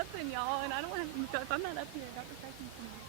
nothing, y'all, and I don't have. If I'm not up here, Dr. Cracking's gonna.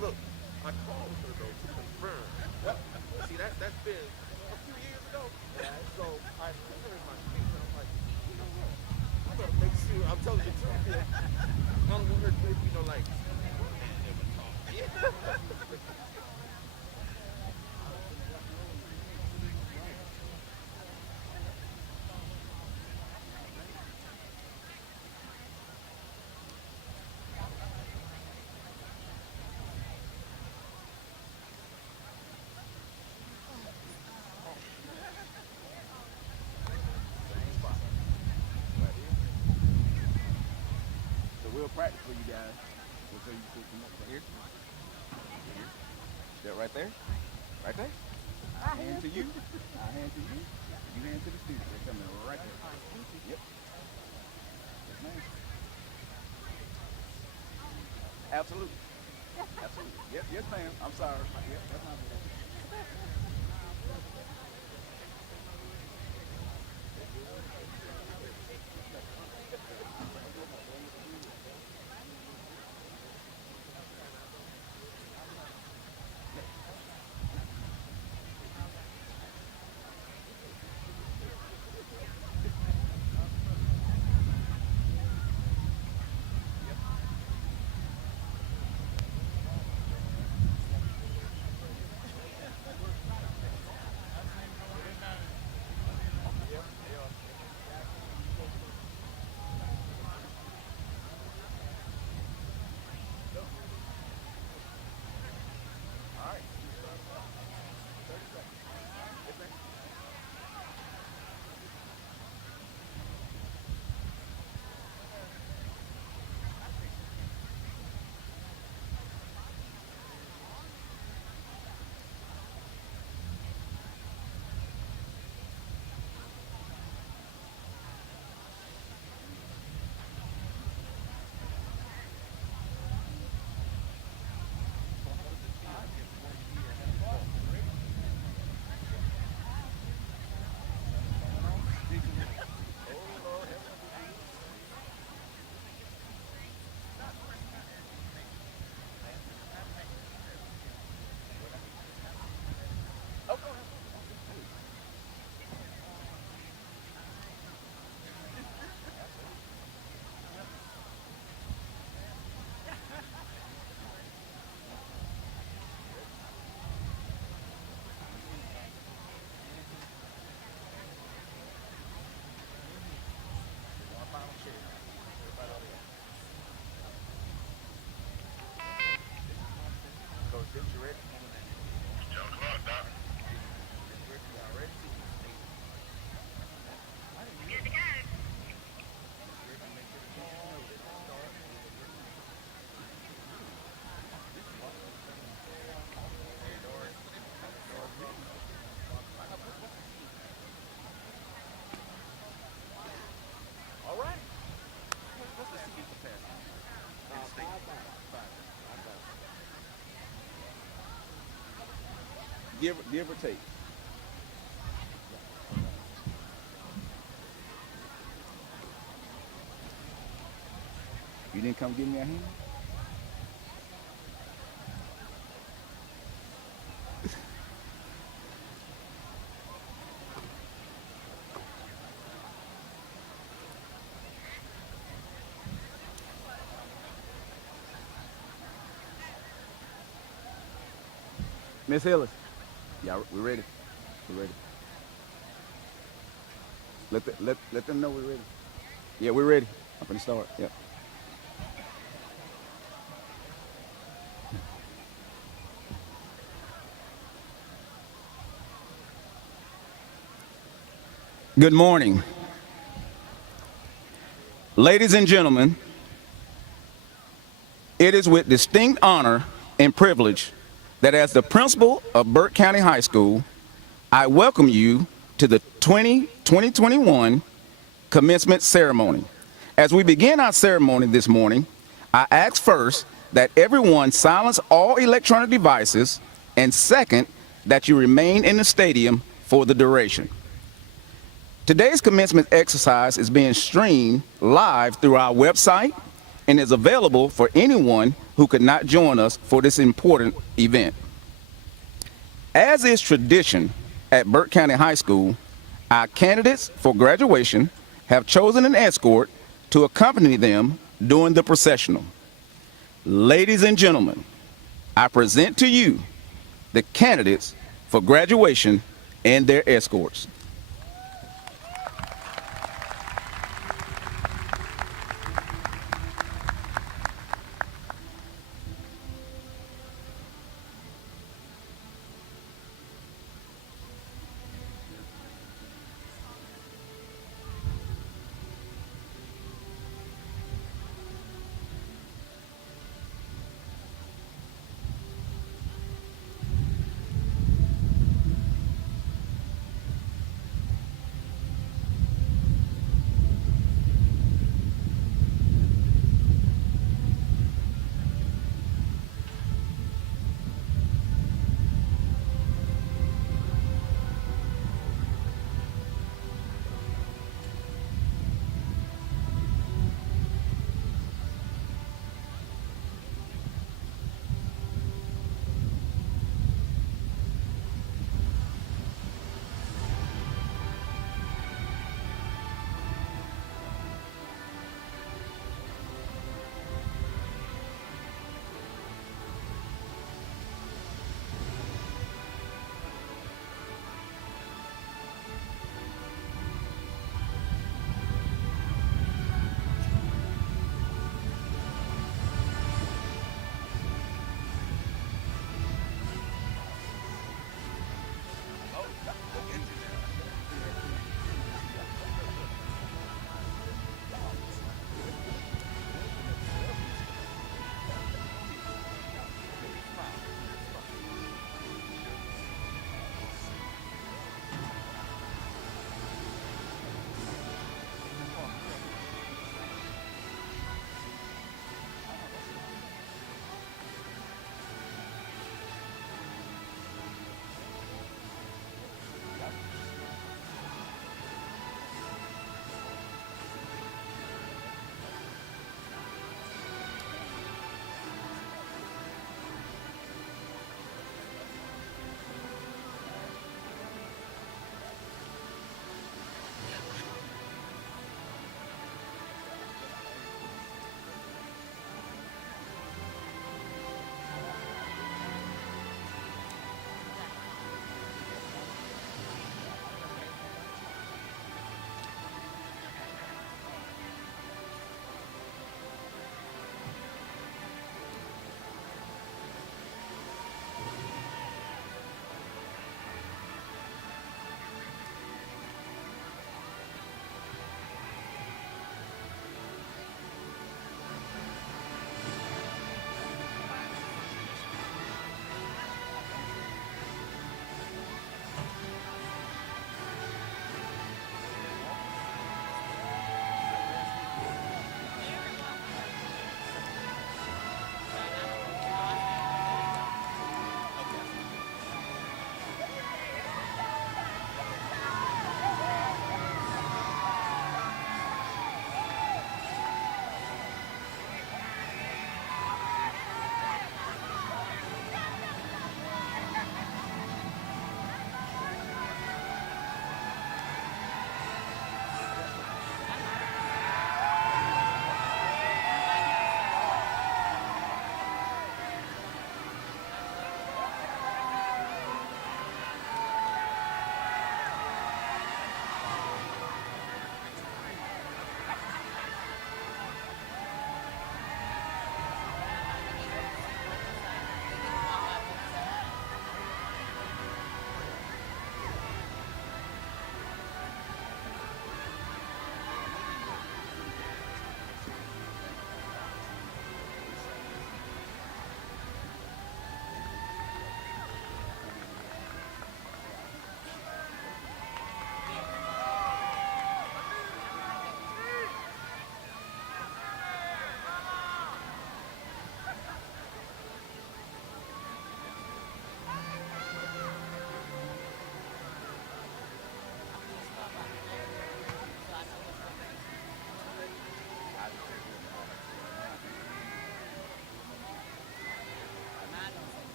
Look, I called her though to confirm. See, that's been a few years ago. So I put her in my face and I'm like, you know what? I gotta make sure I'm telling the truth here. I don't want her to, like, yeah. We'll practice for you guys. We'll show you to come up right here. Here. That right there. Right there. I hand to you. I hand to you. You hand to the student. They're coming right there. Yep. Yes, ma'am. Absolutely. Absolutely. Yep, yes, ma'am. I'm sorry. Yep, that's not bad. Didn't you ready? Yo, come on, Doc. Y'all ready? Good to go. All right. What's the seating capacity? 5,000. Give or take. You didn't come give me a hand? Miss Hillis, y'all, we ready? We ready? Let them know we're ready. Yeah, we're ready. I'm gonna start. Yeah. Good morning. Ladies and gentlemen, it is with distinct honor and privilege that as the principal of Burke County High School, I welcome you to the 2021 commencement ceremony. As we begin our ceremony this morning, I ask first that everyone silence all electronic devices, and second, that you remain in the stadium for the duration. Today's commencement exercise is being streamed live through our website and is available for anyone who could not join us for this important event. As is tradition at Burke County High School, our candidates for graduation have chosen an escort to accompany them during the processional. Ladies and gentlemen, I present to you the candidates for graduation and their escorts.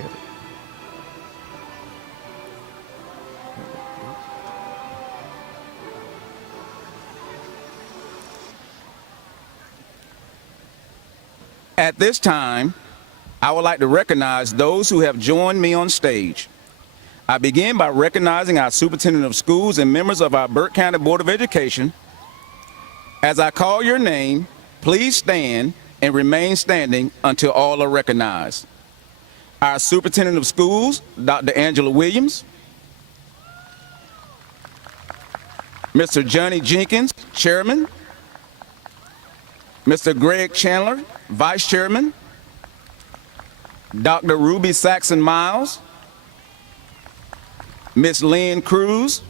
at it. At this time, I would like to recognize those who have joined me on stage. I begin by recognizing our superintendent of schools and members of our Burke County Board of Education. As I call your name, please stand and remain standing until all are recognized. Our superintendent of schools, Dr. Angela Williams, Mr. Johnny Jenkins, chairman, Mr. Greg Chandler, vice chairman, Dr. Ruby Saxon Miles, Ms. Lynn Cruz,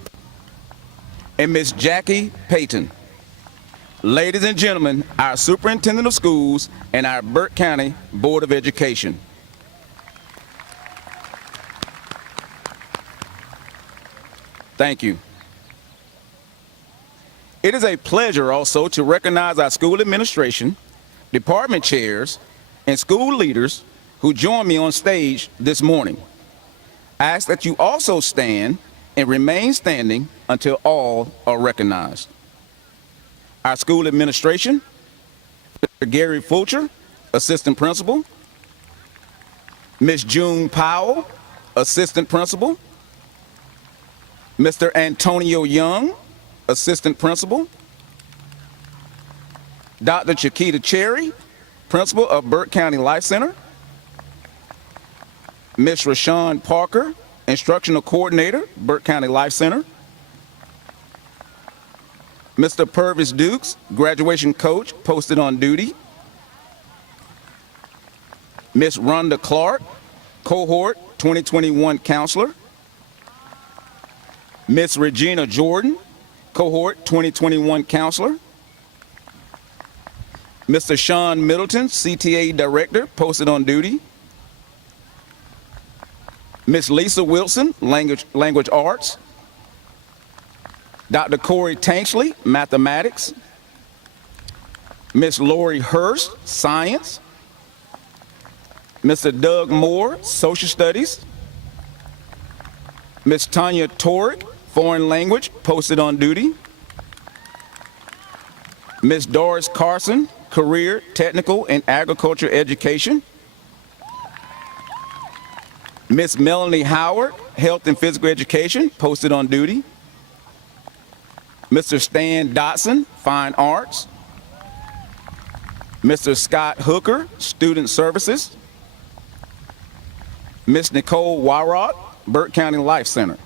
and Ms. Jackie Payton. Ladies and gentlemen, our superintendent of schools and our Burke County Board of Education. Thank you. It is a pleasure also to recognize our school administration, department chairs, and school leaders who joined me on stage this morning. I ask that you also stand and remain standing until all are recognized. Our school administration, Mr. Gary Fulcher, assistant principal, Ms. June Powell, assistant principal, Mr. Antonio Young, assistant principal, Dr. Chiquita Cherry, principal of Burke County Life Center, Ms. Rashawn Parker, instructional coordinator, Burke County Life Center, Mr. Purvis Dukes, graduation coach, posted on duty, Ms. Rhonda Clark, cohort 2021 counselor, Ms. Regina Jordan, cohort 2021 counselor, Mr. Sean Middleton, CTA director, posted on duty, Ms. Lisa Wilson, language arts, Dr. Corey Tanksley, mathematics, Ms. Lori Hurst, science, Mr. Doug Moore, social studies, Ms. Tanya Torek, foreign language, posted on duty, Ms. Doris Carson, career, technical, and agriculture education, Ms. Melanie Howard, health and physical education, posted on duty, Mr. Stan Dotson, fine arts, Mr. Scott Hooker, student services, Ms. Nicole Warrock, Burke County Life Center.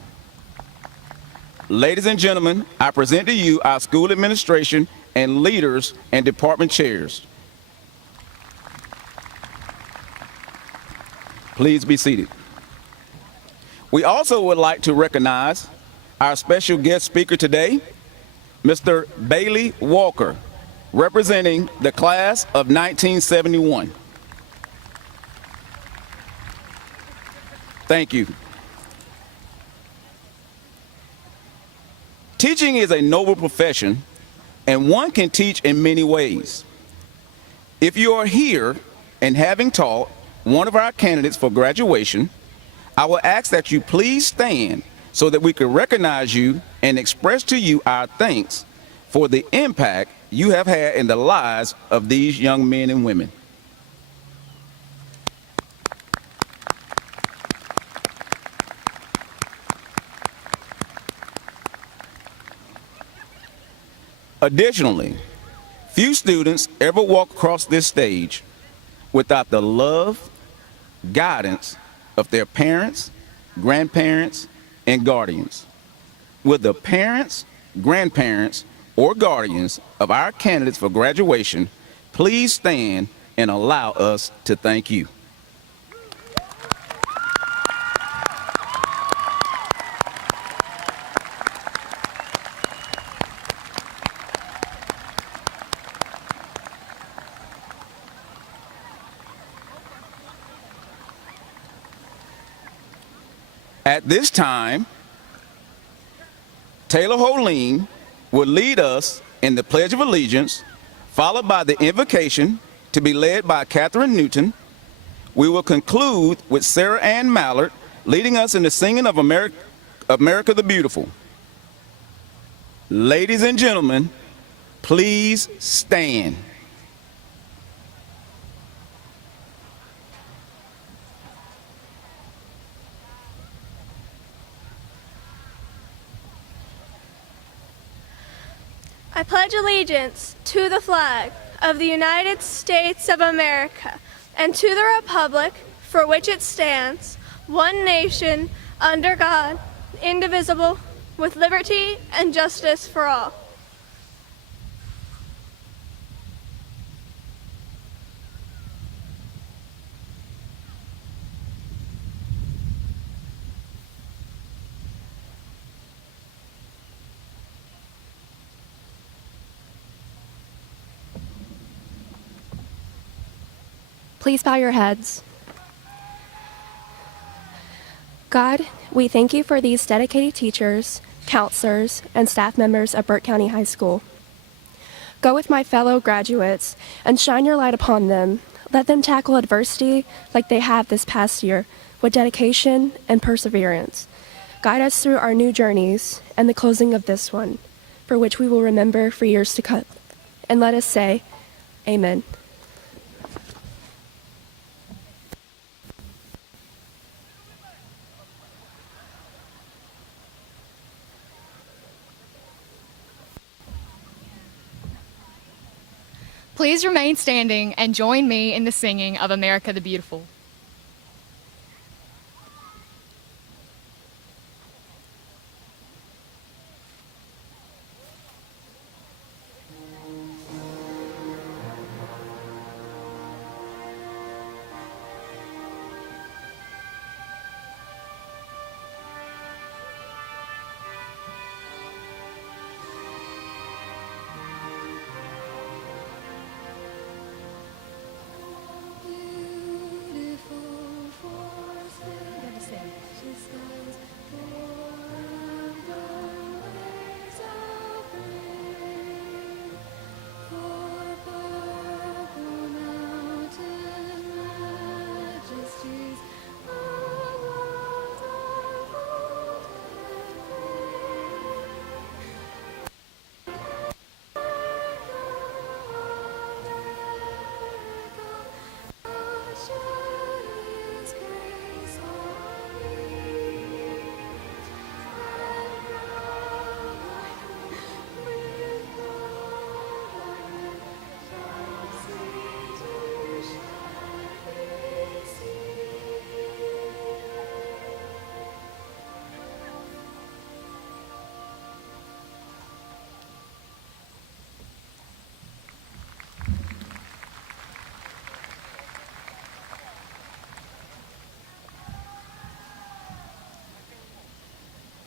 Ladies and gentlemen, I present to you our school administration and leaders and department chairs. Please be seated. We also would like to recognize our special guest speaker today, Mr. Bailey Walker, representing the class of 1971. Thank you. Teaching is a noble profession, and one can teach in many ways. If you are here and having taught one of our candidates for graduation, I will ask that you please stand so that we can recognize you and express to you our thanks for the impact you have had in the lives of these young men and women. Additionally, few students ever walk across this stage without the love, guidance of their parents, grandparents, and guardians. Will the parents, grandparents, or guardians of our candidates for graduation please stand and allow us to thank you? At this time, Taylor Holeen will lead us in the Pledge of Allegiance, followed by the invocation to be led by Catherine Newton, We will conclude with Sarah Ann Mallard leading us in the singing of America the Beautiful. Ladies and gentlemen, please stand. I pledge allegiance to the flag of the United States of America and to the republic for which it stands, one nation, under God, indivisible, with liberty and justice for all. Please bow your heads. God, we thank you for these dedicated teachers, counselors, and staff members of Burke County High School. Go with my fellow graduates and shine your light upon them. Let them tackle adversity like they have this past year with dedication and perseverance. Guide us through our new journeys and the closing of this one, for which we will remember for years to come. And let us say, Amen. Please remain standing and join me in the singing of America the Beautiful.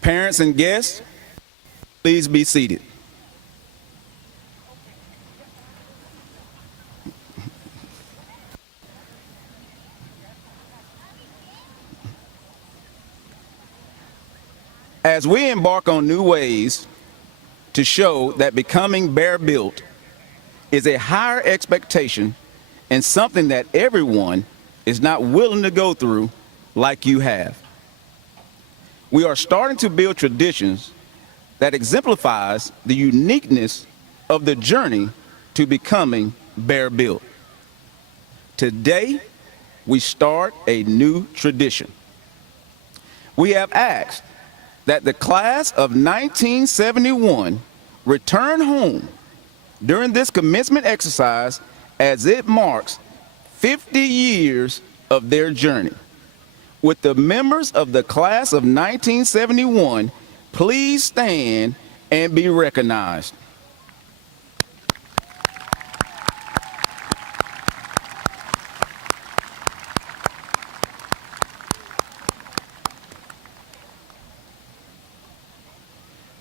Parents and guests, please be seated. As we embark on new ways to show that becoming bare-built is a higher expectation and something that everyone is not willing to go through like you have. We are starting to build traditions that exemplifies the uniqueness of the journey to becoming bare-built. Today, we start a new tradition. We have asked that the class of 1971 return home during this commencement exercise as it marks 50 years of their journey. With the members of the class of 1971, please stand and be recognized.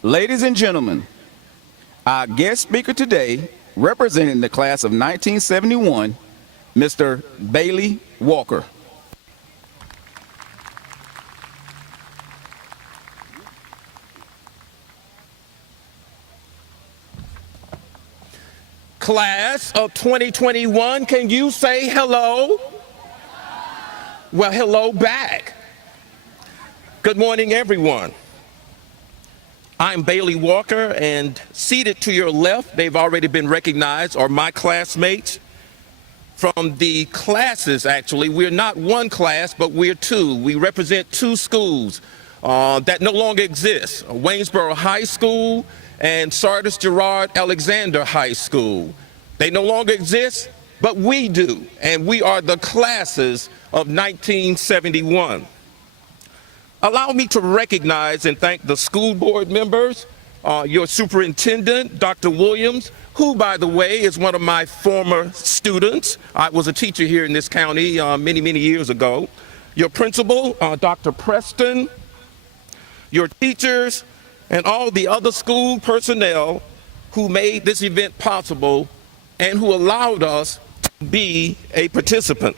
Ladies and gentlemen, our guest speaker today, representing the class of 1971, Mr. Bailey Walker. Class of 2021, can you say hello? Well, hello back. Good morning, everyone. I'm Bailey Walker, and seated to your left, they've already been recognized, are my classmates from the classes, actually. We're not one class, but we're two. We represent two schools that no longer exist, Waynesboro High School and Sardis Gerard Alexander High School. They no longer exist, but we do, and we are the classes of 1971. Allow me to recognize and thank the school board members, your superintendent, Dr. Williams, who, by the way, is one of my former students. I was a teacher here in this county many, many years ago. Your principal, Dr. Preston, your teachers, and all the other school personnel who made this event possible and who allowed us to be a participant.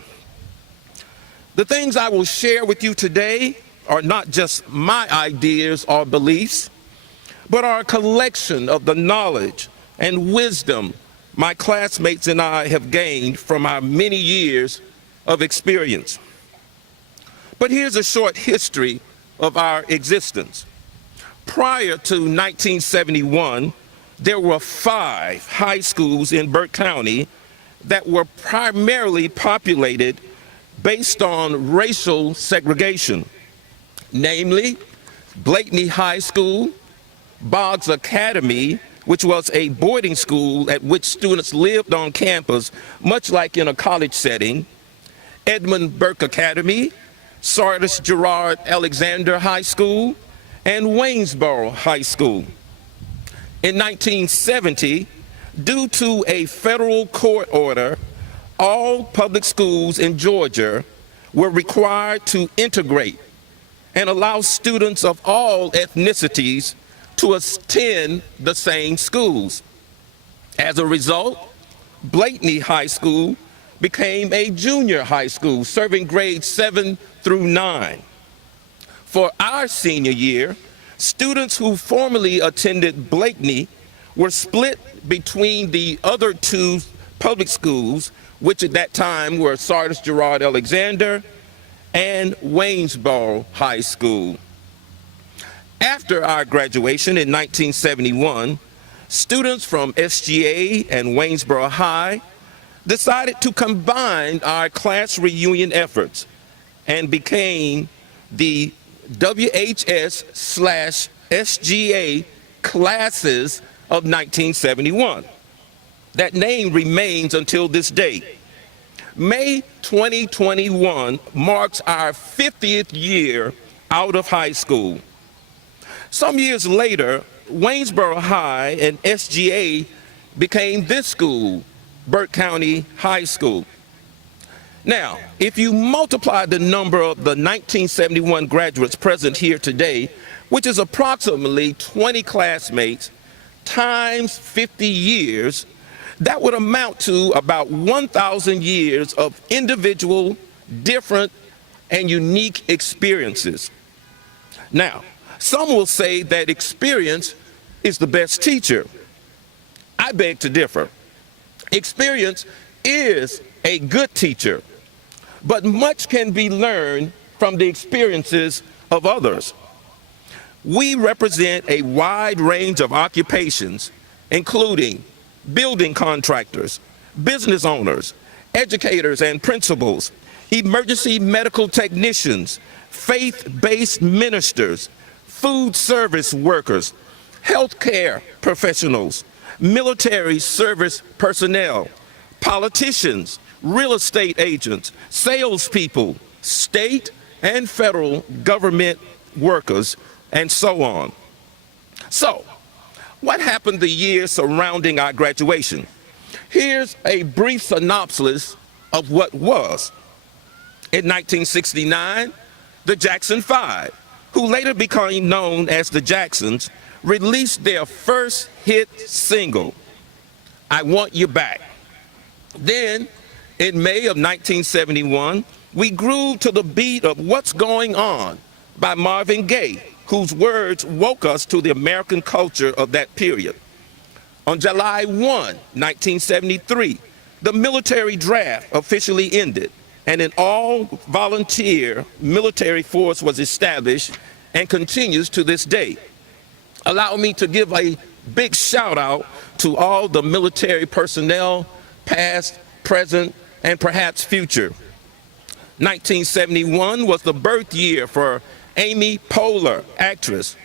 The things I will share with you today are not just my ideas or beliefs, but are a collection of the knowledge and wisdom my classmates and I have gained from our many years of experience. But here's a short history of our existence. Prior to 1971, there were 5 high schools in Burke County that were primarily populated based on racial segregation, namely Blakeney High School, Boggs Academy, which was a boarding school at which students lived on campus, much like in a college setting, Edmund Burke Academy, Sardis Gerard Alexander High School, and Waynesboro High School. In 1970, due to a federal court order, all public schools in Georgia were required to integrate and allow students of all ethnicities to attend the same schools. As a result, Blakeney High School became a junior high school, serving grades 7 through 9. For our senior year, students who formerly attended Blakeney were split between the other 2 public schools, which at that time were Sardis Gerard Alexander and Waynesboro High School. After our graduation in 1971, students from SGA and Waynesboro High decided to combine our class reunion efforts and became the WHS/SGA classes of 1971. That name remains until this day. May 2021 marks our 50th year out of high school. Some years later, Waynesboro High and SGA became this school, Burke County High School. Now, if you multiply the number of the 1971 graduates present here today, which is approximately 20 classmates, times 50 years, that would amount to about 1,000 years of individual, different, and unique experiences. Now, some will say that experience is the best teacher. I beg to differ. Experience is a good teacher, but much can be learned from the experiences of others. We represent a wide range of occupations, including building contractors, business owners, educators and principals, emergency medical technicians, faith-based ministers, food service workers, healthcare professionals, military service personnel, politicians, real estate agents, salespeople, state and federal government workers, and so on. So, what happened the year surrounding our graduation? Here's a brief synopsis of what was. In 1969, the Jackson 5, who later became known as the Jacksons, released their first hit single, I Want You Back. Then, in May of 1971, we grew to the beat of What's Going On by Marvin Gaye, whose words woke us to the American culture of that period. On July 1, 1973, the military draft officially ended, and an all-volunteer military force was established and continues to this day. Allow me to give a big shout out to all the military personnel, past, present, and perhaps future. 1971 was the birth year for Amy Poehler, actress,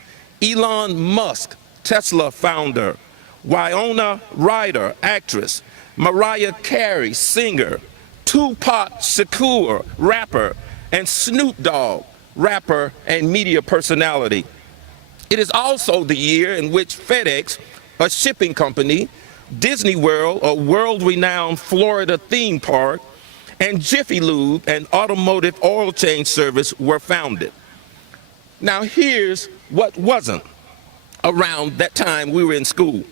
Elon Musk, Tesla founder, Winona Ryder, actress, Mariah Carey, singer, Tupac Shakur, rapper, and Snoop Dogg, rapper and media personality. It is also the year in which FedEx, a shipping company, Disney World, a world-renowned Florida theme park, and Jiffy Lube, an automotive oil change service, were founded. Now here's what wasn't around that time we were in school.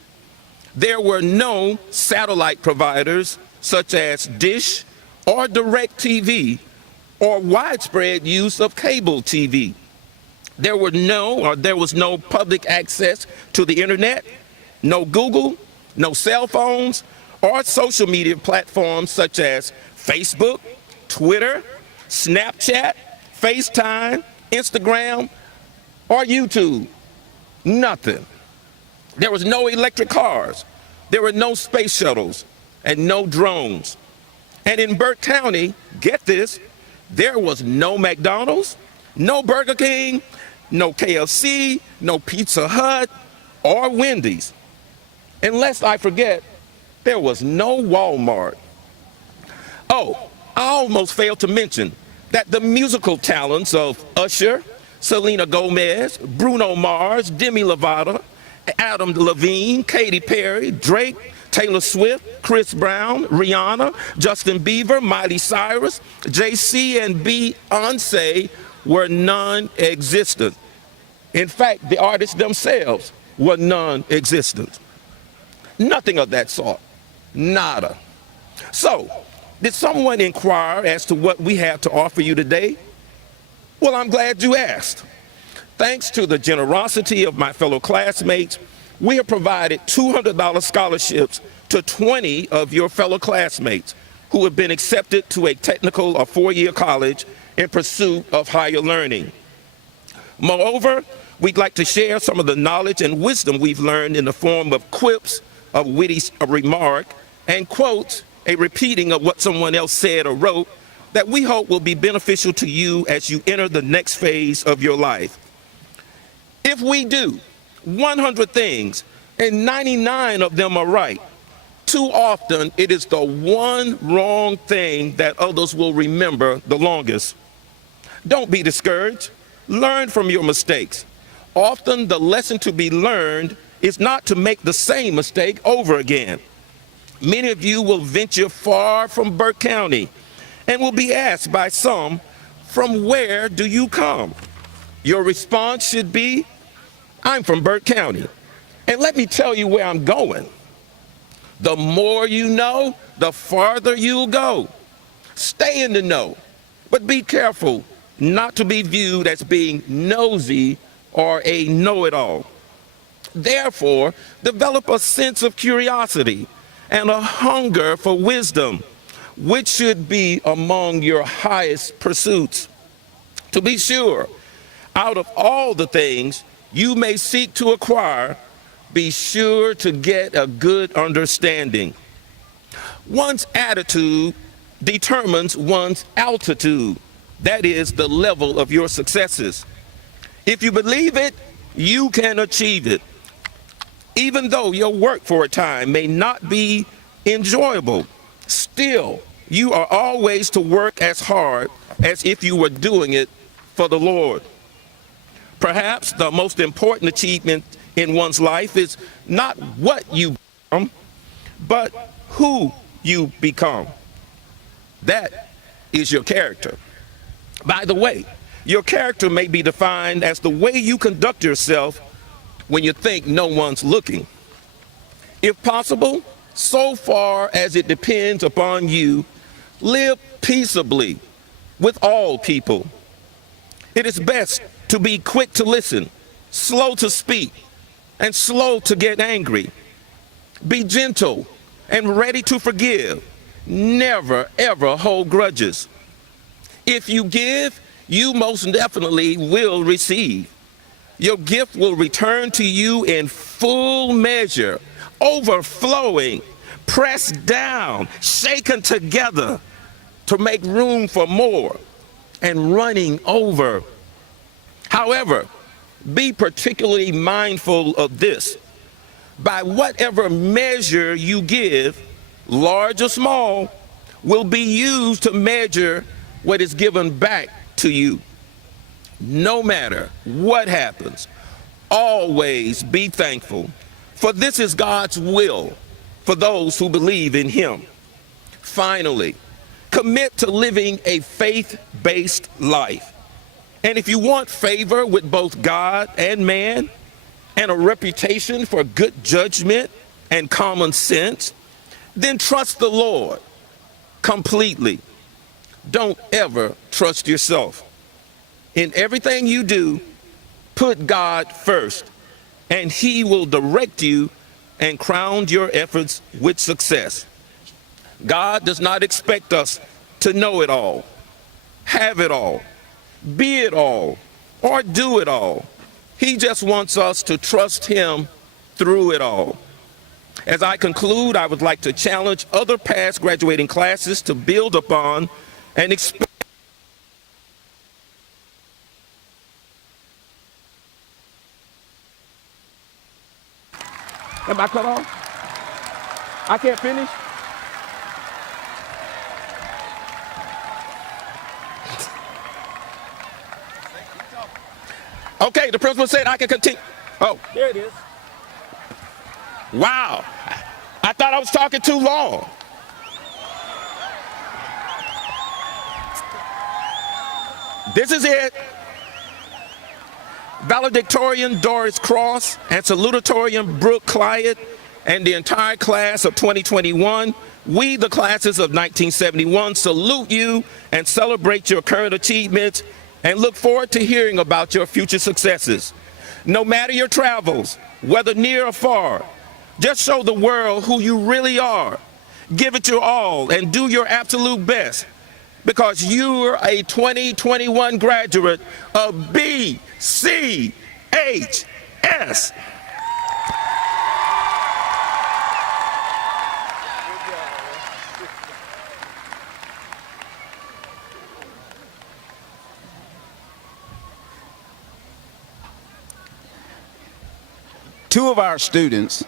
There were no satellite providers such as Dish or DirecTV or widespread use of cable TV. There was no public access to the internet, no Google, no cell phones, or social media platforms such as Facebook, Twitter, Snapchat, FaceTime, Instagram, or YouTube. Nothing. There was no electric cars. There were no space shuttles and no drones. And in Burke County, get this, there was no McDonald's, no Burger King, no KFC, no Pizza Hut, or Wendy's. Unless I forget, there was no Walmart. Oh, I almost failed to mention that the musical talents of Usher, Selena Gomez, Bruno Mars, Demi Lovato, Adam Levine, Katy Perry, Drake, Taylor Swift, Chris Brown, Rihanna, Justin Bieber, Miley Cyrus, Jay-Z, and Beyonce were non-existent. In fact, the artists themselves were non-existent. Nothing of that sort. Nada. So, did someone inquire as to what we have to offer you today? Well, I'm glad you asked. Thanks to the generosity of my fellow classmates, we have provided $200 scholarships to 20 of your fellow classmates who have been accepted to a technical or four-year college in pursuit of higher learning. Moreover, we'd like to share some of the knowledge and wisdom we've learned in the form of quips, a witty remark, and quotes, a repeating of what someone else said or wrote, that we hope will be beneficial to you as you enter the next phase of your life. If we do 100 things and 99 of them are right, too often it is the one wrong thing that others will remember the longest. Don't be discouraged. Learn from your mistakes. Often the lesson to be learned is not to make the same mistake over again. Many of you will venture far from Burke County and will be asked by some, from where do you come? Your response should be, I'm from Burke County, and let me tell you where I'm going. The more you know, the farther you'll go. Stay in the know, but be careful not to be viewed as being nosy or a know-it-all. Therefore, develop a sense of curiosity and a hunger for wisdom, which should be among your highest pursuits. To be sure, out of all the things you may seek to acquire, be sure to get a good understanding. One's attitude determines one's altitude, that is, the level of your successes. If you believe it, you can achieve it. Even though your work for a time may not be enjoyable, still, you are always to work as hard as if you were doing it for the Lord. Perhaps the most important achievement in one's life is not what you become, but who you become. That is your character. By the way, your character may be defined as the way you conduct yourself when you think no one's looking. If possible, so far as it depends upon you, live peaceably with all people. It is best to be quick to listen, slow to speak, and slow to get angry. Be gentle and ready to forgive. Never, ever hold grudges. If you give, you most definitely will receive. Your gift will return to you in full measure, overflowing, pressed down, shaken together to make room for more, and running over. However, be particularly mindful of this. By whatever measure you give, large or small, will be used to measure what is given back to you. No matter what happens, always be thankful, for this is God's will for those who believe in Him. Finally, commit to living a faith-based life. And if you want favor with both God and man, and a reputation for good judgment and common sense, then trust the Lord completely. Don't ever trust yourself. In everything you do, put God first, and He will direct you and crown your efforts with success. God does not expect us to know it all, have it all, be it all, or do it all. He just wants us to trust Him through it all. As I conclude, I would like to challenge other past graduating classes to build upon and expand. Am I cut off? I can't finish? Okay, the principal said I can continue. Oh, there it is. Wow, I thought I was talking too long. This is it. Valedictorian Doris Cross and salutatorian Brooke Clyett and the entire class of 2021, we, the classes of 1971, salute you and celebrate your current achievements and look forward to hearing about your future successes. No matter your travels, whether near or far, just show the world who you really are. Give it your all and do your absolute best, because you're a 2021 graduate of BCHS. Two of our students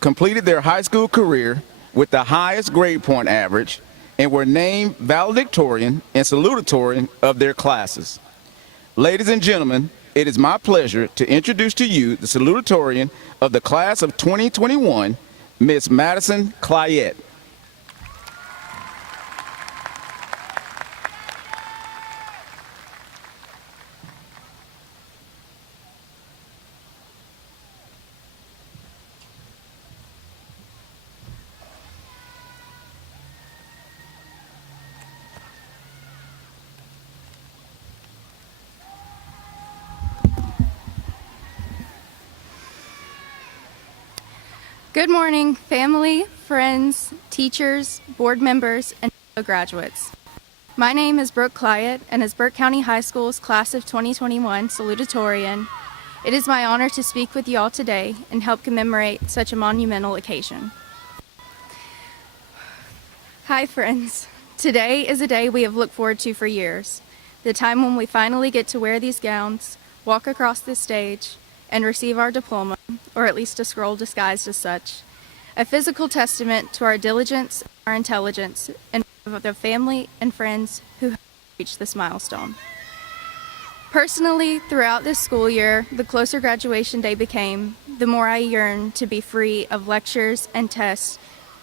completed their high school career with the highest grade point average and were named valedictorian and salutatorian of their classes. Ladies and gentlemen, it is my pleasure to introduce to you the salutatorian of the class of 2021, Miss Madison Clyett. Good morning, family, friends, teachers, board members, and fellow graduates. My name is Brooke Clyett, and as Burke County High School's Class of 2021 salutatorian, it is my honor to speak with you all today and help commemorate such a monumental occasion. Hi, friends. Today is a day we have looked forward to for years, the time when we finally get to wear these gowns, walk across this stage, and receive our diploma, or at least a scroll disguised as such, a physical testament to our diligence, our intelligence, and of the family and friends who have reached this milestone. Personally, throughout this school year, the closer graduation day became, the more I yearned to be free of lectures and tests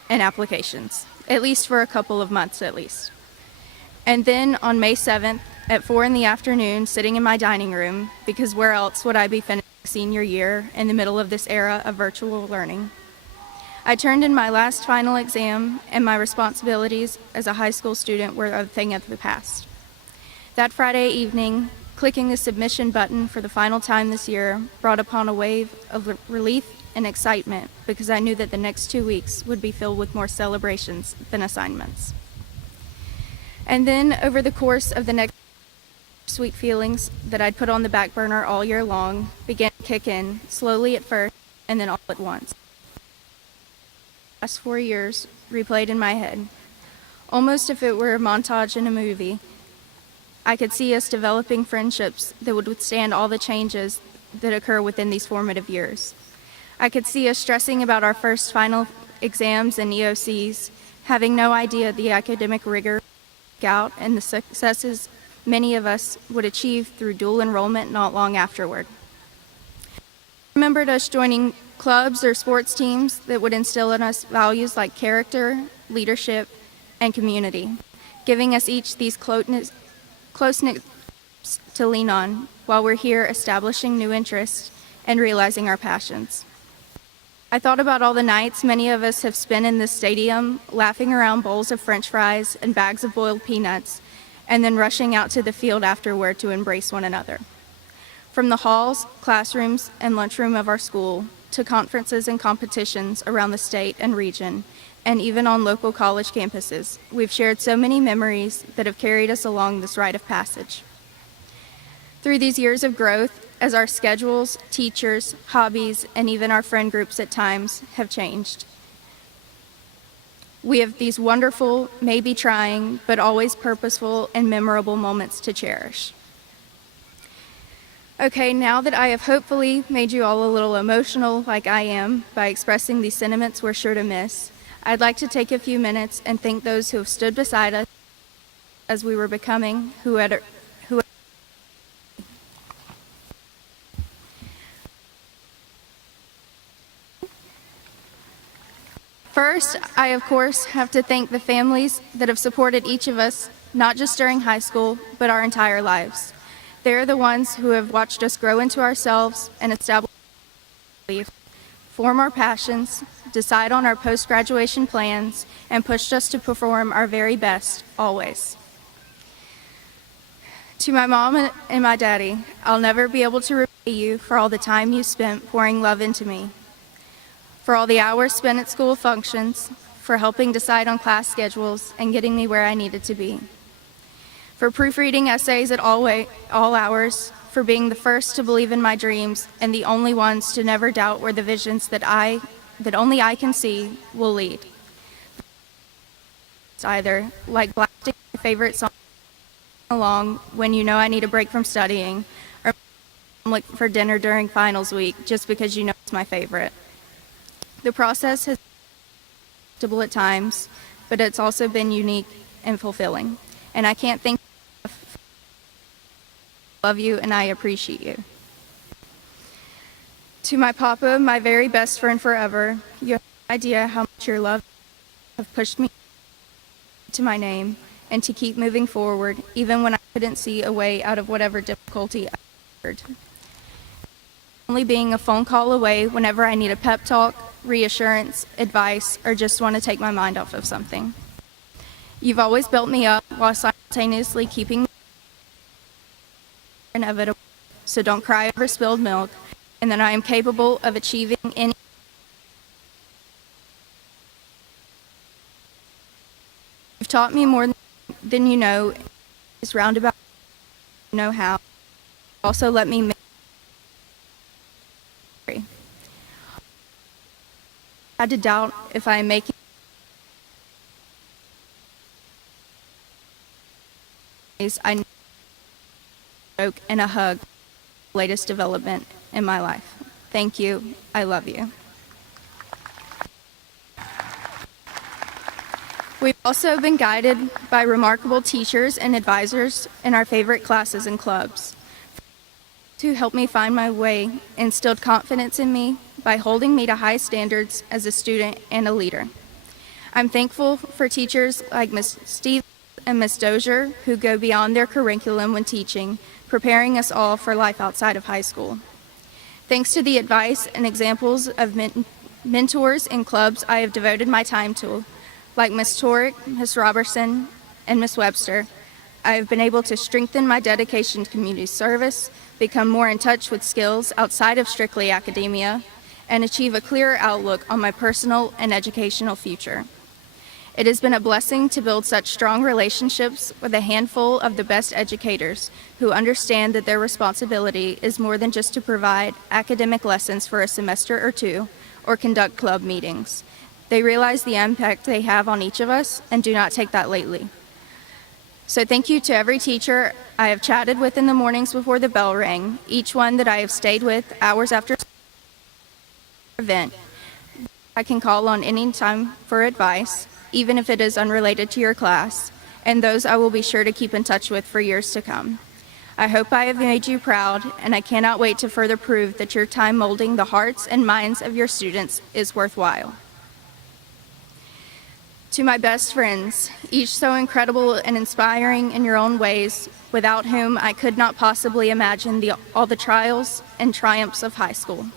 and applications, at least for a couple of months at least. And then on May 7th, at 4 in the afternoon, sitting in my dining room, because where else would I be finishing senior year in the middle of this era of virtual learning, I turned in my last final exam, and my responsibilities as a high school student were a thing of the past. That Friday evening, clicking the submission button for the final time this year brought upon a wave of relief and excitement, because I knew that the next 2 weeks would be filled with more celebrations than assignments. And then over the course of the next Sweet feelings that I'd put on the back burner all year long began to kick in, slowly at first, and then all at once. The last 4 years replayed in my head, almost if it were a montage in a movie. I could see us developing friendships that would withstand all the changes that occur within these formative years. I could see us stressing about our first final exams and EOCs, having no idea the academic rigor out and the successes many of us would achieve through dual enrollment not long afterward. I remembered us joining clubs or sports teams that would instill in us values like character, leadership, and community, giving us each these close-knit to lean on while we're here establishing new interests and realizing our passions. I thought about all the nights many of us have spent in this stadium laughing around bowls of French fries and bags of boiled peanuts, and then rushing out to the field afterward to embrace one another. From the halls, classrooms, and lunchroom of our school to conferences and competitions around the state and region, and even on local college campuses, we've shared so many memories that have carried us along this rite of passage. Through these years of growth, as our schedules, teachers, hobbies, and even our friend groups at times have changed, we have these wonderful, maybe trying, but always purposeful and memorable moments to cherish. Okay, now that I have hopefully made you all a little emotional like I am by expressing these sentiments we're sure to miss, I'd like to take a few minutes and thank those who have stood beside us as we were becoming who First, I of course have to thank the families that have supported each of us, not just during high school, but our entire lives. They're the ones who have watched us grow into ourselves and establish belief, form our passions, decide on our post-graduation plans, and pushed us to perform our very best, always. To my mom and my daddy, I'll never be able to repay you for all the time you spent pouring love into me, for all the hours spent at school functions, for helping decide on class schedules and getting me where I needed to be, for proofreading essays at all hours, for being the first to believe in my dreams and the only ones to never doubt where the visions that only I can see will lead. It's either like blasting my favorite song along when you know I need a break from studying, or I'm looking for dinner during finals week just because you know it's my favorite. The process has been predictable at times, but it's also been unique and fulfilling. And I can't thank you enough. I love you and I appreciate you. To my papa, my very best friend forever, you have no idea how much your love have pushed me to my name and to keep moving forward, even when I couldn't see a way out of whatever difficulty I had. Only being a phone call away whenever I need a pep talk, reassurance, advice, or just want to take my mind off of something. You've always built me up while simultaneously keeping me inevitable, so don't cry over spilled milk, and that I am capable of achieving any. You've taught me more than you know, is roundabout, you know how. Also let me make I had to doubt if I am making I joke and a hug, latest development in my life. Thank you. I love you. We've also been guided by remarkable teachers and advisors in our favorite classes and clubs who helped me find my way, instilled confidence in me by holding me to high standards as a student and a leader. I'm thankful for teachers like Ms. Steve and Ms. Dozier who go beyond their curriculum when teaching, preparing us all for life outside of high school. Thanks to the advice and examples of mentors and clubs I have devoted my time to, like Ms. Torek, Ms. Robertson, and Ms. Webster, I have been able to strengthen my dedication to community service, become more in touch with skills outside of strictly academia, and achieve a clearer outlook on my personal and educational future. It has been a blessing to build such strong relationships with a handful of the best educators who understand that their responsibility is more than just to provide academic lessons for a semester or two or conduct club meetings. They realize the impact they have on each of us and do not take that lightly. So thank you to every teacher I have chatted with in the mornings before the bell rang, each one that I have stayed with hours after event. I can call on any time for advice, even if it is unrelated to your class, and those I will be sure to keep in touch with for years to come. I hope I have made you proud, and I cannot wait to further prove that your time molding the hearts and minds of your students is worthwhile. To my best friends, each so incredible and inspiring in your own ways, without whom I could not possibly imagine all the trials and triumphs of high school.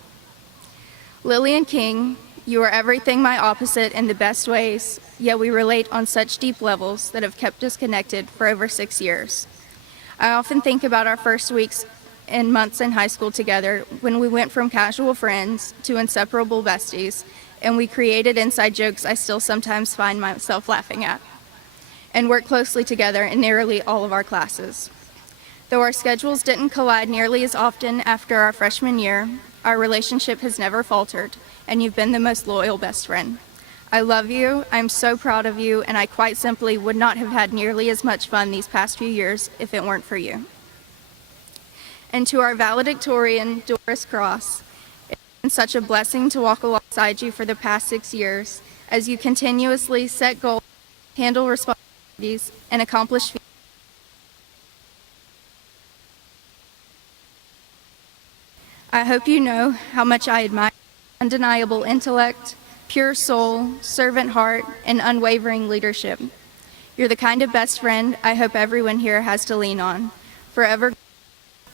Lillian King, you are everything my opposite in the best ways, yet we relate on such deep levels that have kept us connected for over 6 years. I often think about our first weeks and months in high school together when we went from casual friends to inseparable besties, and we created inside jokes I still sometimes find myself laughing at, and worked closely together in nearly all of our classes. Though our schedules didn't collide nearly as often after our freshman year, our relationship has never faltered, and you've been the most loyal best friend. I love you, I'm so proud of you, and I quite simply would not have had nearly as much fun these past few years if it weren't for you. And to our valedictorian, Doris Cross, it's been such a blessing to walk alongside you for the past 6 years as you continuously set goals, handle responsibilities, and accomplish feats. I hope you know how much I admire your undeniable intellect, pure soul, servant heart, and unwavering leadership. You're the kind of best friend I hope everyone here has to lean on, forever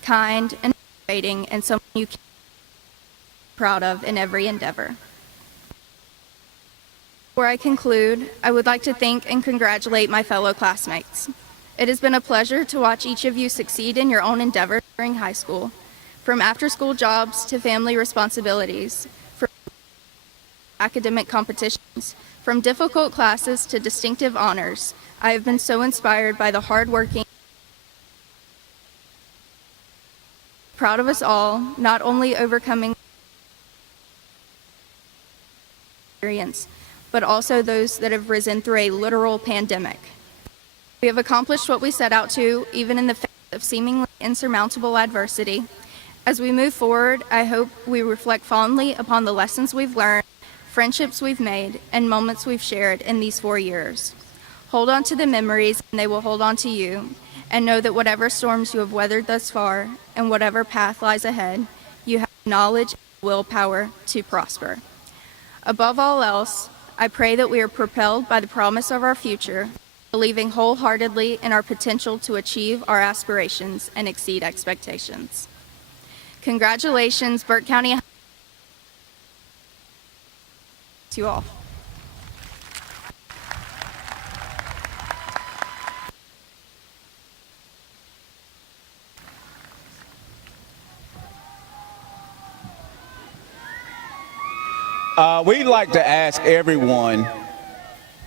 kind and motivating, and someone you can be proud of in every endeavor. Before I conclude, I would like to thank and congratulate my fellow classmates. It has been a pleasure to watch each of you succeed in your own endeavors during high school, from after-school jobs to family responsibilities, from academic competitions, from difficult classes to distinctive honors. I have been so inspired by the hardworking, proud of us all, not only overcoming experience, but also those that have risen through a literal pandemic. We have accomplished what we set out to, even in the face of seemingly insurmountable adversity. As we move forward, I hope we reflect fondly upon the lessons we've learned, friendships we've made, and moments we've shared in these 4 years. Hold on to the memories, and they will hold on to you, and know that whatever storms you have weathered thus far, and whatever path lies ahead, you have knowledge and willpower to prosper. Above all else, I pray that we are propelled by the promise of our future, believing wholeheartedly in our potential to achieve our aspirations and exceed expectations. Congratulations, Burke County. To you all. We'd like to ask everyone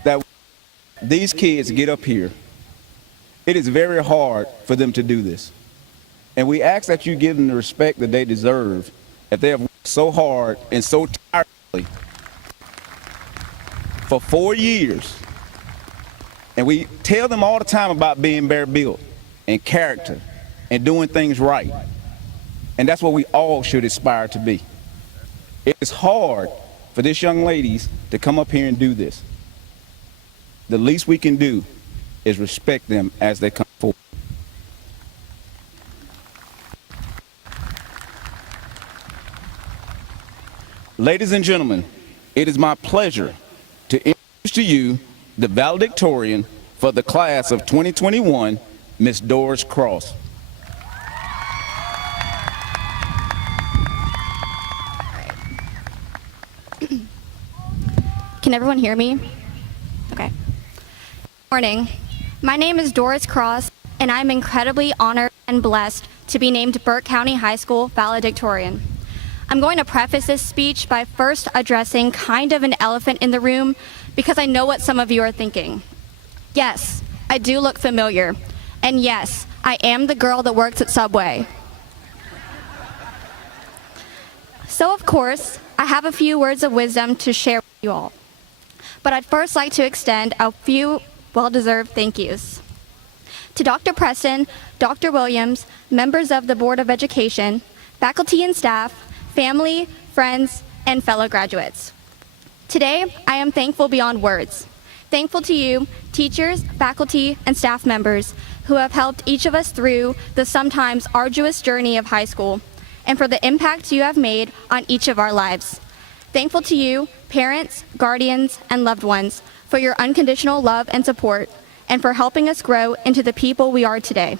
that these kids get up here. It is very hard for them to do this. And we ask that you give them the respect that they deserve, that they have worked so hard and so tirelessly for 4 years. And we tell them all the time about being bare built and character and doing things right. And that's what we all should aspire to be. It is hard for these young ladies to come up here and do this. The least we can do is respect them as they come forward. Ladies and gentlemen, it is my pleasure to introduce to you the valedictorian for the class of 2021, Miss Doris Cross. Can everyone hear me? Okay. Good morning. My name is Doris Cross, and I'm incredibly honored and blessed to be named Burke County High School valedictorian. I'm going to preface this speech by first addressing kind of an elephant in the room, because I know what some of you are thinking. Yes, I do look familiar. And yes, I am the girl that works at Subway. So of course, I have a few words of wisdom to share with you all. But I'd first like to extend a few well-deserved thank yous. To Dr. Preston, Dr. Williams, members of the Board of Education, faculty and staff, family, friends, and fellow graduates. Today, I am thankful beyond words. Thankful to you, teachers, faculty, and staff members who have helped each of us through the sometimes arduous journey of high school, and for the impact you have made on each of our lives. Thankful to you, parents, guardians, and loved ones, for your unconditional love and support, and for helping us grow into the people we are today.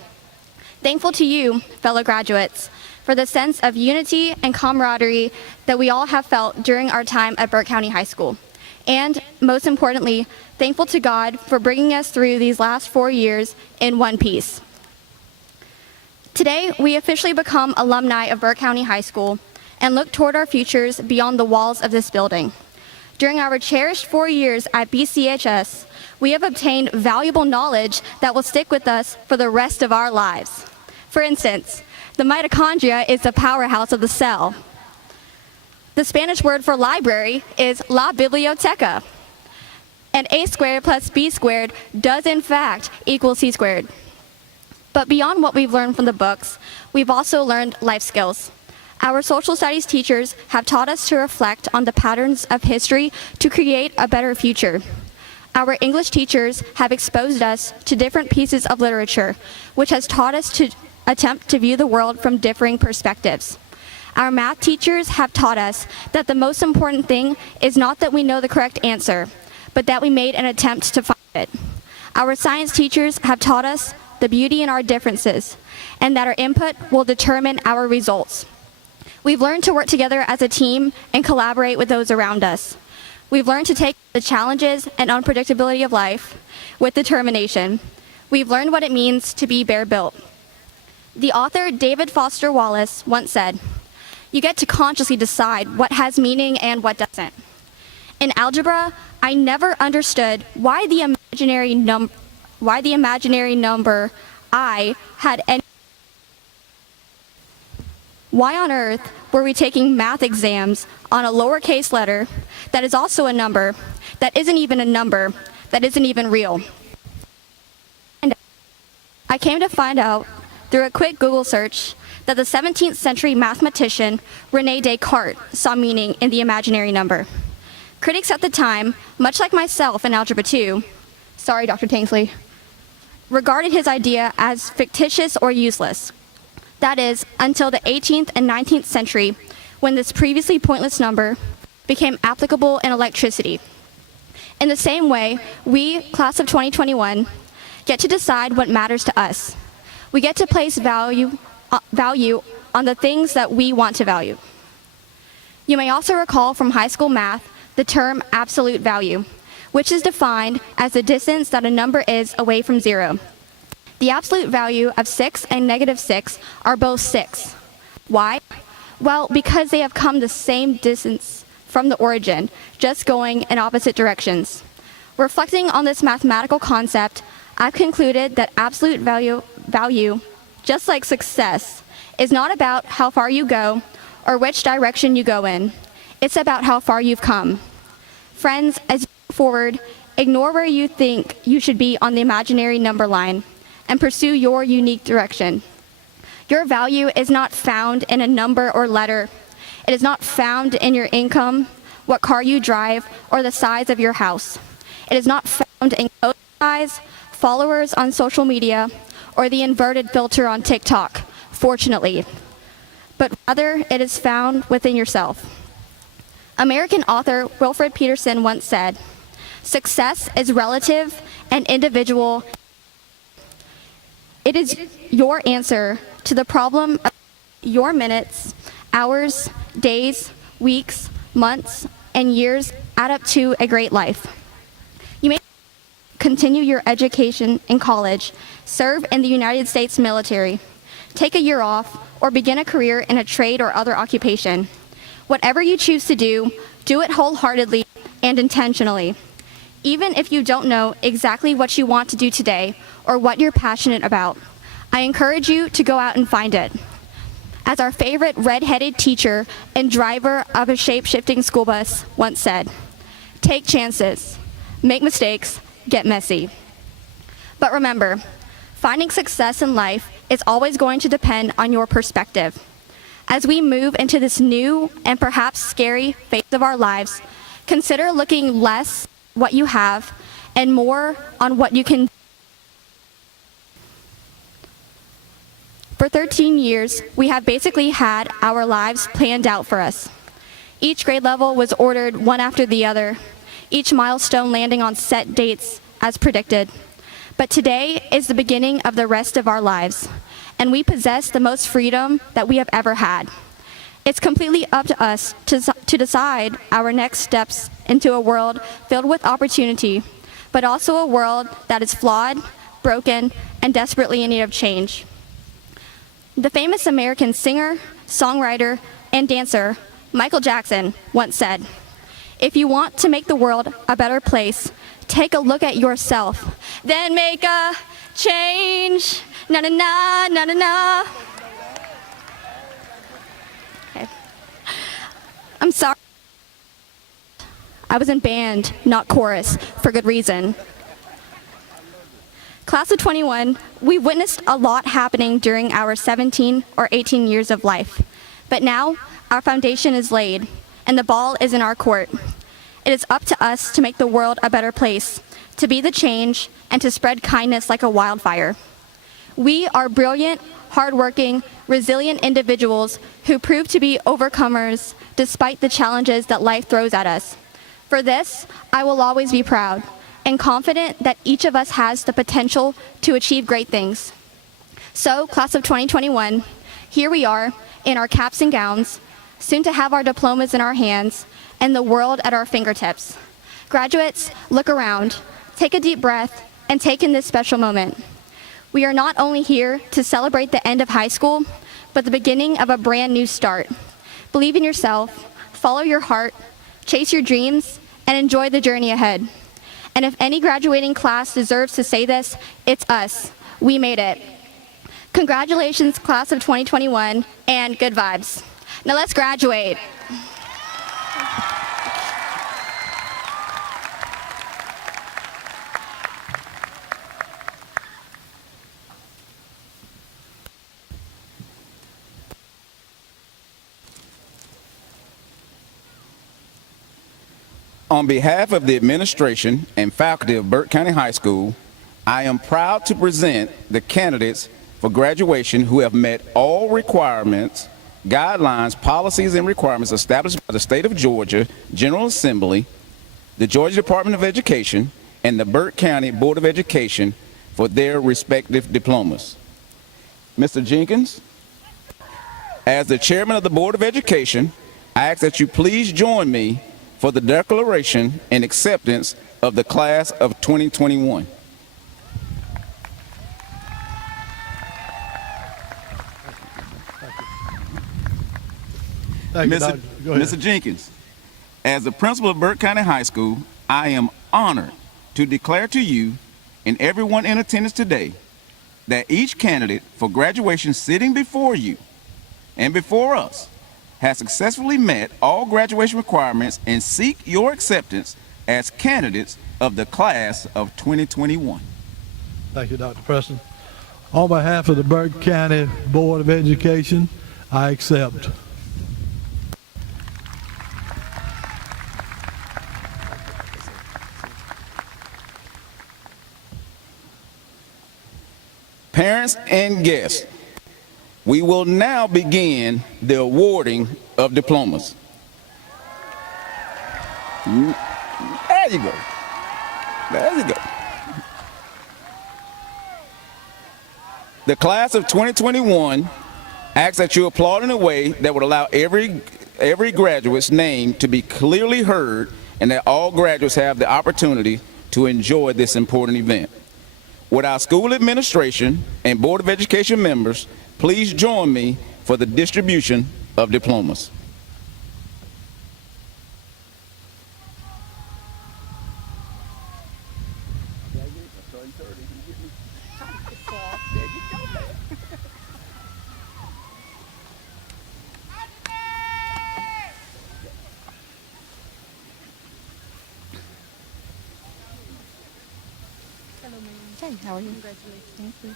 Thankful to you, fellow graduates, for the sense of unity and camaraderie that we all have felt during our time at Burke County High School. And most importantly, thankful to God for bringing us through these last 4 years in one piece. Today, we officially become alumni of Burke County High School and look toward our futures beyond the walls of this building. During our cherished 4 years at BCHS, we have obtained valuable knowledge that will stick with us for the rest of our lives. For instance, the mitochondria is the powerhouse of the cell. The Spanish word for library is la biblioteca. And a squared plus b squared does in fact equal c squared. But beyond what we've learned from the books, we've also learned life skills. Our social studies teachers have taught us to reflect on the patterns of history to create a better future. Our English teachers have exposed us to different pieces of literature, which has taught us to attempt to view the world from differing perspectives. Our math teachers have taught us that the most important thing is not that we know the correct answer, but that we made an attempt to find it. Our science teachers have taught us the beauty in our differences, and that our input will determine our results. We've learned to work together as a team and collaborate with those around us. We've learned to take the challenges and unpredictability of life with determination. We've learned what it means to be bear-built. The author David Foster Wallace once said, "You get to consciously decide what has meaning and what doesn't." In algebra, I never understood why the imaginary number I had any. Why on earth were we taking math exams on a lowercase letter that is also a number, that isn't even a number, that isn't even real? And I came to find out through a quick Google search that the 17th century mathematician René Descartes saw meaning in the imaginary number. Critics at the time, much like myself in Algebra 2, sorry Dr. Tanksley, regarded his idea as fictitious or useless. That is, until the 18th and 19th century, when this previously pointless number became applicable in electricity. In the same way, we, class of 2021, get to decide what matters to us. We get to place value on the things that we want to value. You may also recall from high school math the term absolute value, which is defined as the distance that a number is away from zero. The absolute value of 6 and -6 are both 6. Why? Well, because they have come the same distance from the origin, just going in opposite directions. Reflecting on this mathematical concept, I've concluded that absolute value, just like success, is not about how far you go or which direction you go in. It's about how far you've come. Friends, as you move forward, ignore where you think you should be on the imaginary number line and pursue your unique direction. Your value is not found in a number or letter. It is not found in your income, what car you drive, or the size of your house. It is not found in clothes size, followers on social media, or the inverted filter on TikTok, fortunately. But rather, it is found within yourself. American author Wilfred Peterson once said, "Success is relative and individual. It is your answer to the problem of your minutes, hours, days, weeks, months, and years add up to a great life." You may continue your education in college, serve in the United States military, take a year off, or begin a career in a trade or other occupation. Whatever you choose to do, do it wholeheartedly and intentionally. Even if you don't know exactly what you want to do today or what you're passionate about, I encourage you to go out and find it. As our favorite red-headed teacher and driver of a shape-shifting school bus once said, take chances, make mistakes, get messy. But remember, finding success in life is always going to depend on your perspective. As we move into this new and perhaps scary phase of our lives, consider looking less at what you have and more on what you can do. For 13 years, we have basically had our lives planned out for us. Each grade level was ordered one after the other, each milestone landing on set dates as predicted. But today is the beginning of the rest of our lives, and we possess the most freedom that we have ever had. It's completely up to us to decide our next steps into a world filled with opportunity, but also a world that is flawed, broken, and desperately in need of change. The famous American singer, songwriter, and dancer, Michael Jackson, once said, "If you want to make the world a better place, take a look at yourself, then make a change. Na na na, na na na." Okay. I'm sorry. I was in band, not chorus, for good reason. Class of 21, we witnessed a lot happening during our 17 or 18 years of life. But now, our foundation is laid, and the ball is in our court. It is up to us to make the world a better place, to be the change, and to spread kindness like a wildfire. We are brilliant, hardworking, resilient individuals who prove to be overcomers despite the challenges that life throws at us. For this, I will always be proud and confident that each of us has the potential to achieve great things. So, class of 2021, here we are in our caps and gowns, soon to have our diplomas in our hands and the world at our fingertips. Graduates, look around, take a deep breath, and take in this special moment. We are not only here to celebrate the end of high school, but the beginning of a brand new start. Believe in yourself, follow your heart, chase your dreams, and enjoy the journey ahead. And if any graduating class deserves to say this, it's us. We made it. Congratulations, class of 2021, and good vibes. Now let's graduate. On behalf of the administration and faculty of Burke County High School, I am proud to present the candidates for graduation who have met all requirements, guidelines, policies, and requirements established by the State of Georgia General Assembly, the Georgia Department of Education, and the Burke County Board of Education for their respective diplomas. Mr. Jenkins, as the chairman of the Board of Education, I ask that you please join me for the declaration and acceptance of the class of 2021. Thank you, Doctor. Go ahead. Mr. Jenkins, as the principal of Burke County High School, I am honored to declare to you and everyone in attendance today that each candidate for graduation sitting before you and before us has successfully met all graduation requirements and seek your acceptance as candidates of the class of 2021. Thank you, Dr. Preston. On behalf of the Burke County Board of Education, I accept. Parents and guests, we will now begin the awarding of diplomas. There you go. There you go. The class of 2021 asks that you applaud in a way that would allow every graduate's name to be clearly heard and that all graduates have the opportunity to enjoy this important event. Would our school administration and Board of Education members please join me for the distribution of diplomas. you told her you can get me. There you go, man. Hey, how are you? Congratulations. Thank you.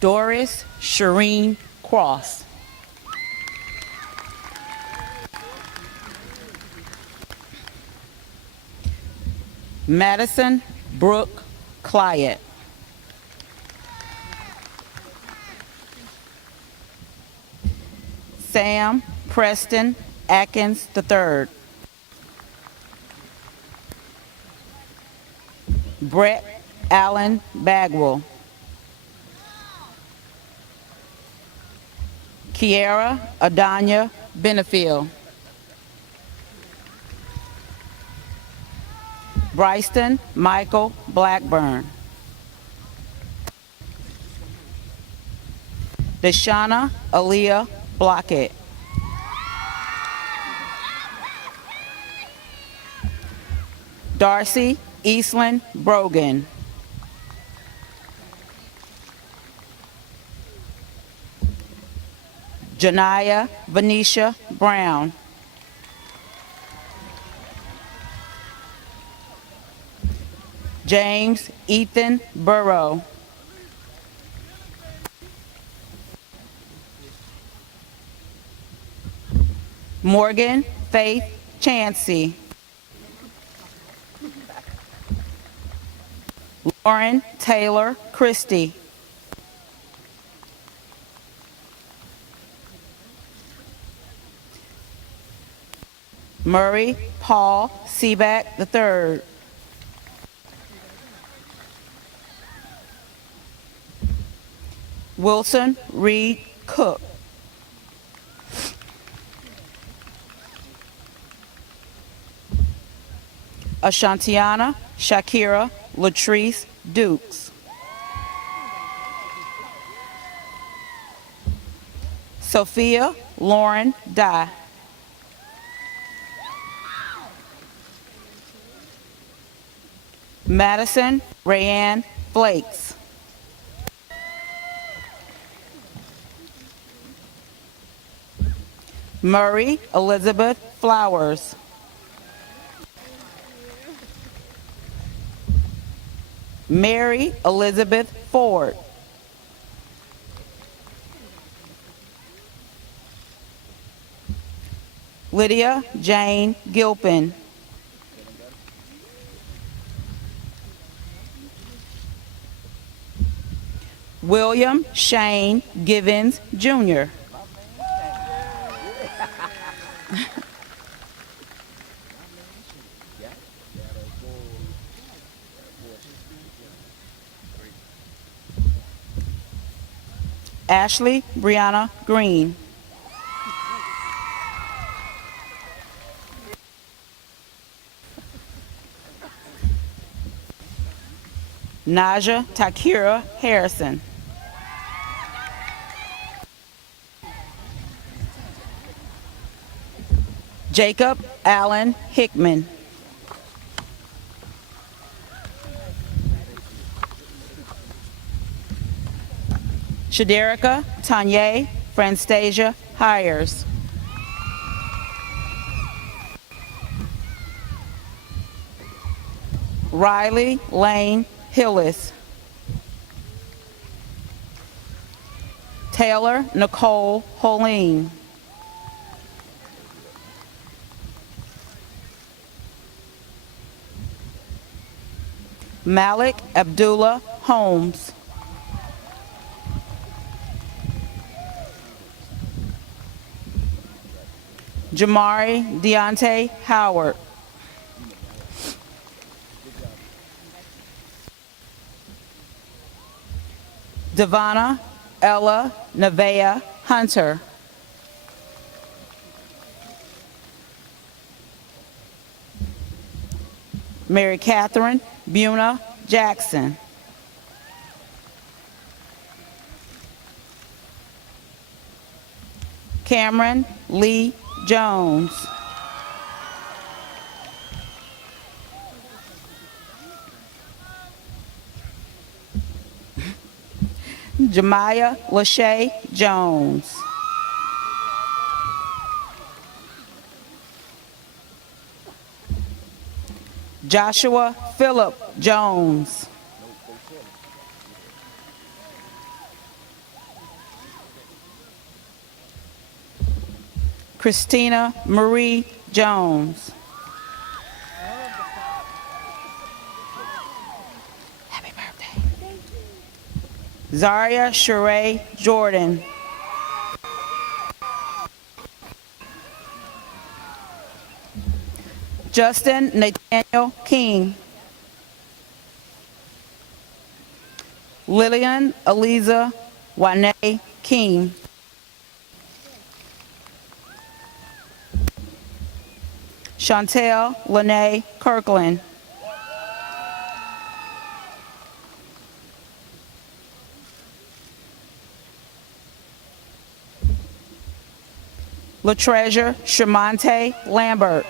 Doris Shireen Cross. Madison Brooke Clyett. Sam Preston Atkins III. Brett Allen Bagwell. Kiara Adanya Benefield. Bryston Michael Blackburn. Deshauna Aaliyah Blockett. Darcy Eastland Brogan. Janaya Venetia Brown. James Ethan Burrow. Morgan Faith Chansey. Lauren Taylor Christie. Murray Paul Seaback III. Wilson Reed Cook. Ashantiana Shakira Latrice Dukes. Sophia Lauren Dye. Madison Rayanne Flakes. Murray Elizabeth Flowers. Mary Elizabeth Ford. Lydia Jane Gilpin. William Shane Givens Jr. Ashley Brianna Green. Naja Takira Harrison. Jacob Allen Hickman. Shaderica Tanya Franstasia Hires. Riley Lane Hillis. Taylor Nicole Holeen. Malik Abdullah Holmes. Jamari Deontay Howard. Devonna Ella Nevea Hunter. Mary Catherine Buna Jackson. Cameron Lee Jones. Jemiah Lachey Jones. Joshua Philip Jones. Christina Marie Jones. Happy birthday. Zaria Sheree Jordan. Justin Nathaniel King. Lillian Eliza Wanae King. Chantel Lene Kirkland. LaTreasure Shamonte Lambert.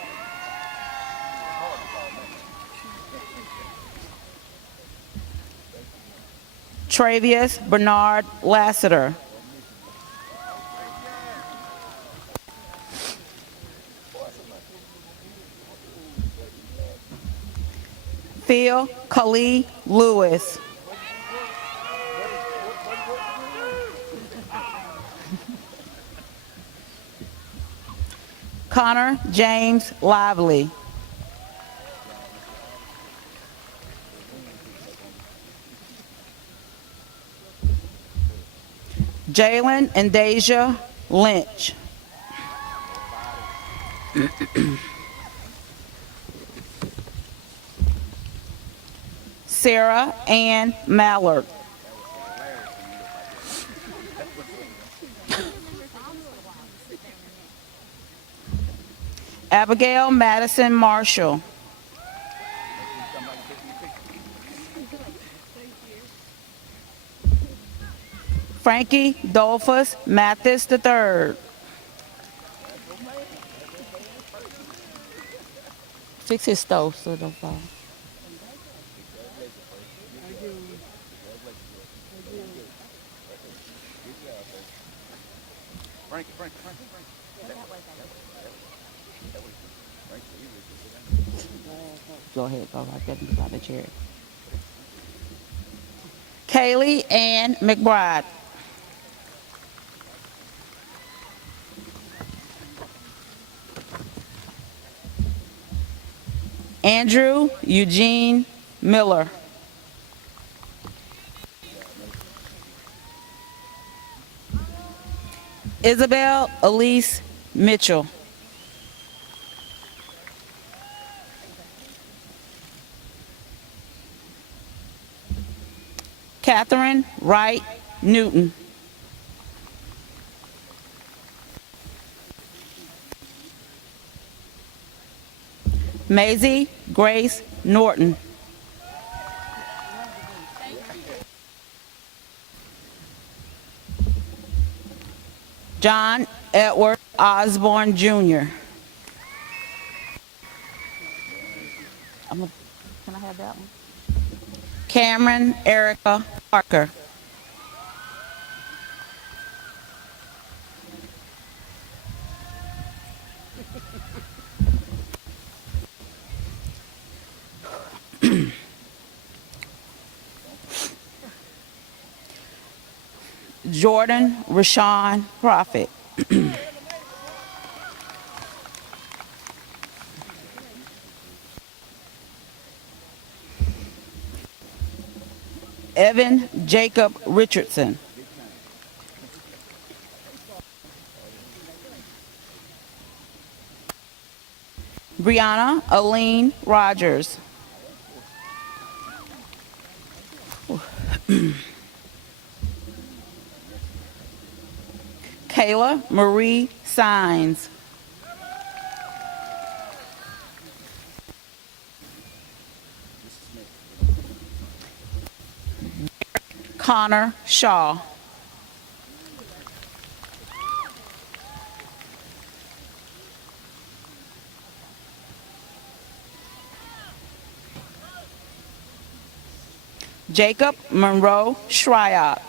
Travius Bernard Lassiter. Phil Khalil Lewis. Connor James Lively. Jalen and Deja Lynch. Sarah Ann Mallard. Abigail Madison Marshall. Frankie Dolphus Mathis III. Fix his stove so it don't fall. Go ahead, go right there beside the chair. Kaylee Ann McBride. Andrew Eugene Miller. Isabel Elise Mitchell. Catherine Wright Newton. Maisie Grace Norton. John Edward Osborne Jr. Can I have that one? Cameron Erica Parker. Jordan Rashawn Prophet. Evan Jacob Richardson. Brianna Aline Rogers. Kayla Marie Sines. Connor Shaw. Jacob Monroe Shryock.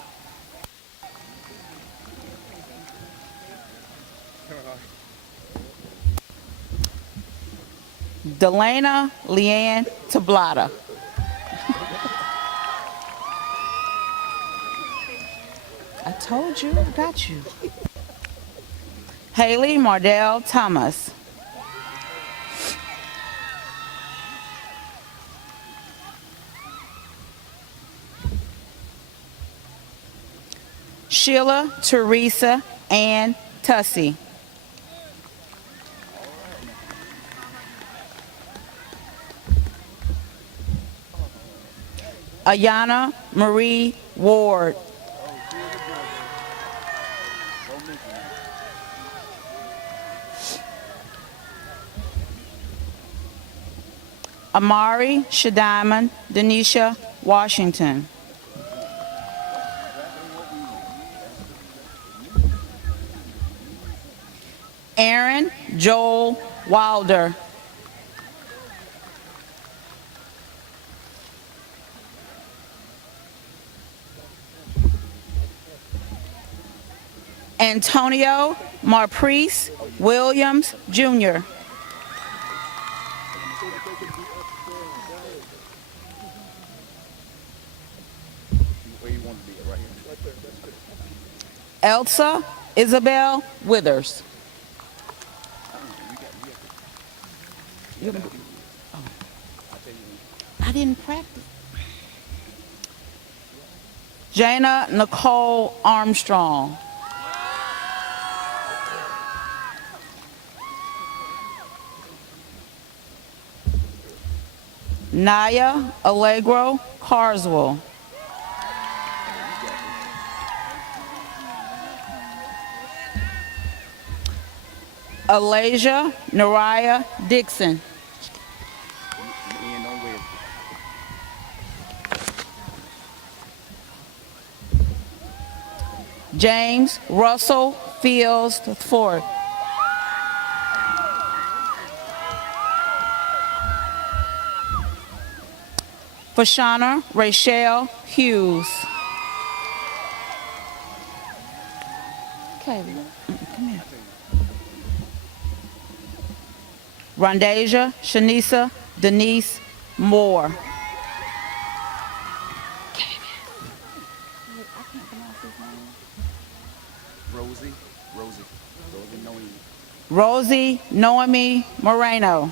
Delana Leanne Tablata. I told you, I got you. Haley Mardell Thomas. Sheila Teresa Ann Tussey. Ayana Marie Ward. Amari Shadiman Denisha Washington. Aaron Joel Wilder. Antonio Marprice Williams, Jr. Elsa Isabel Withers. I didn't practice. Jana Nicole Armstrong. Naya Allegro Carswell. Alasia Naraya Dixon. James Russell Fields IV. Fashana Rachel Hughes. Okay, come here. Rondasia Shanisa Denise Moore. Rosie Noemi Moreno.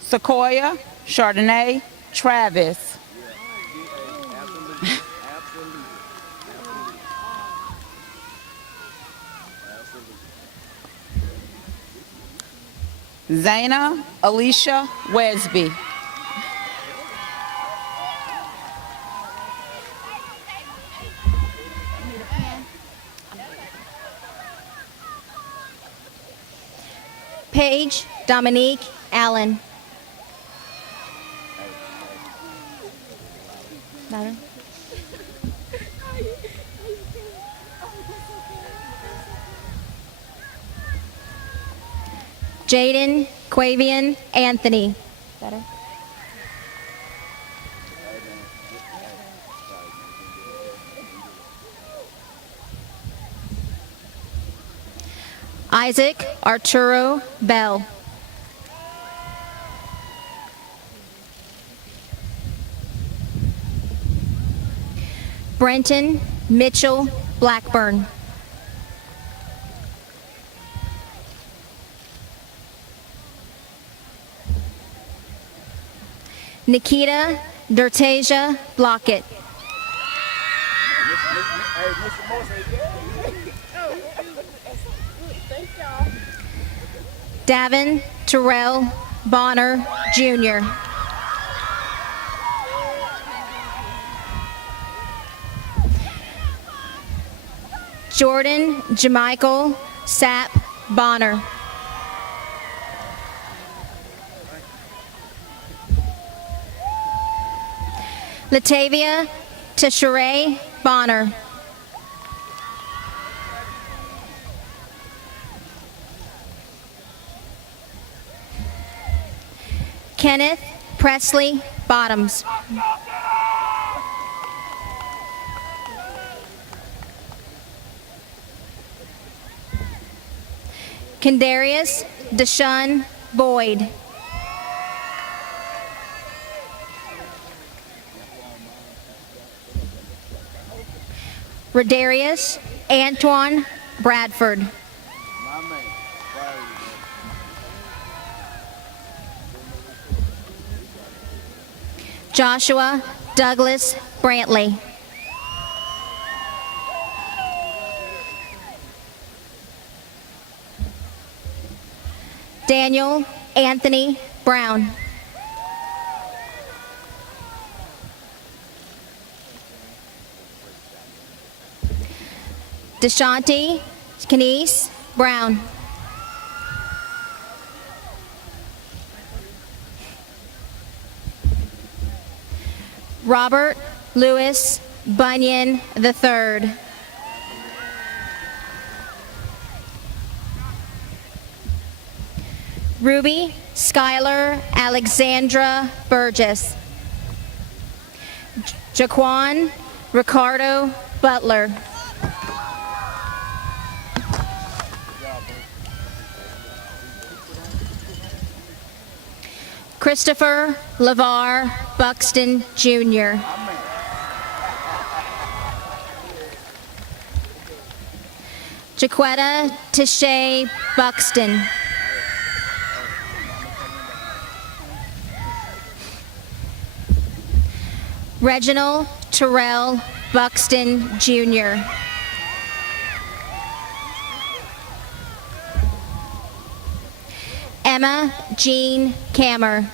Sequoia Chardonnay Travis. Zaina Alicia Wesby. Paige Dominique Allen. Better? Jaden Quavian Anthony. Better? Isaac Arturo Bell. Brenton Mitchell Blackburn. Nikita Dertasia Blockett. Davin Terrell Bonner, Jr. Jordan Jamichael Sapp Bonner. Latavia Tesharay Bonner. Kenneth Presley Bottoms. Kendarius Deshaun Boyd. Rodarius Antoine Bradford. Joshua Douglas Brantley. Daniel Anthony Brown. Deshanti Kenise Brown. Robert Lewis Bunyan III. Ruby Skylar Alexandra Burgess. Jaquan Ricardo Butler. Christopher LeVar Buxton Jr. Jaquetta Tishay Buxton. Reginald Terrell Buxton Jr. Emma Jean Kammer.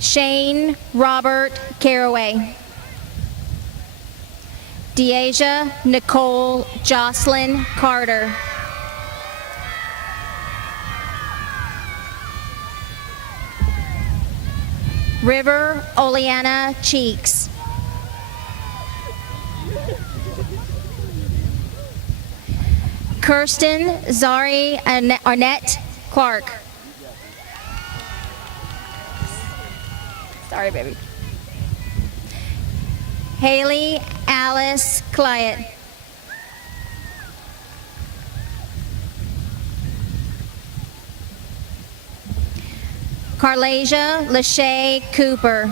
Shane Robert Caraway. Deasia Nicole Jocelyn Carter. River Oleana Cheeks. Kirsten Zari Arnett Clark. Sorry, baby. Haley Alice Clyett. Carlasia Lachey Cooper.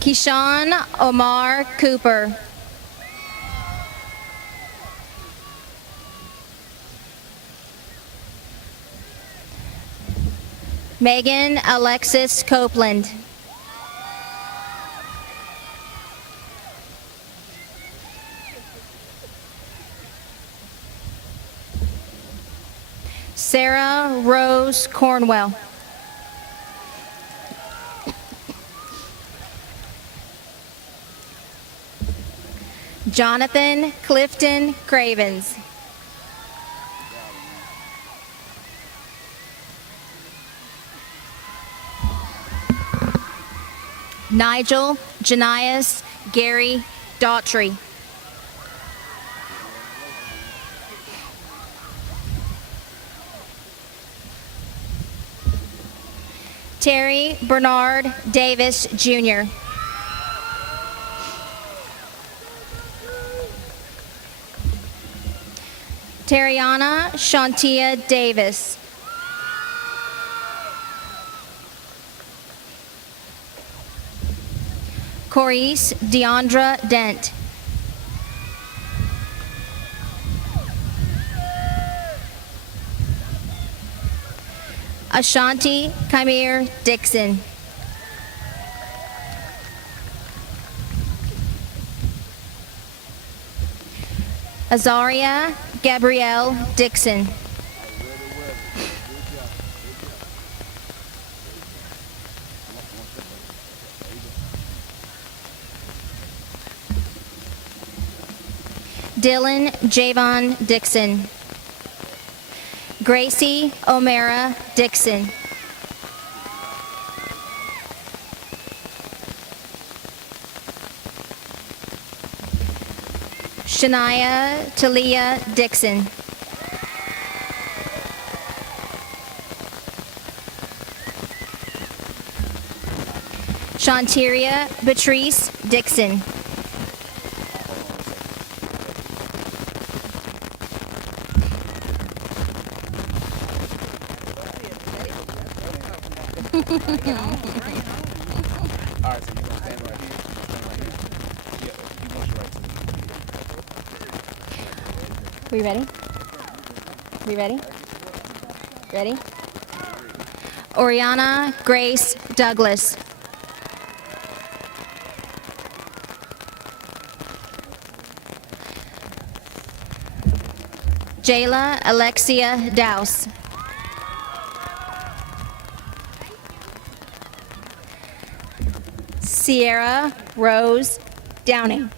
Keyshawn Omar Cooper. Megan Alexis Copeland. Sarah Rose Cornwell. Jonathan Clifton Cravens. Nigel Janias Gary Daughtry. Terry Bernard Davis Jr. Terriana Shantia Davis. Corice Deandra Dent. Ashanti Kamir Dixon. Azaria Gabrielle Dixon. Dylan Javon Dixon. Gracie O'Mara Dixon. Shania Talia Dixon. Shanteria Patrice Dixon. All right, so you're gonna stand right here. Stand right here. Yeah, you want your right to. We ready? We ready? Ready? Oriana Grace Douglas. Jayla Alexia Douse. Sierra Rose Downing.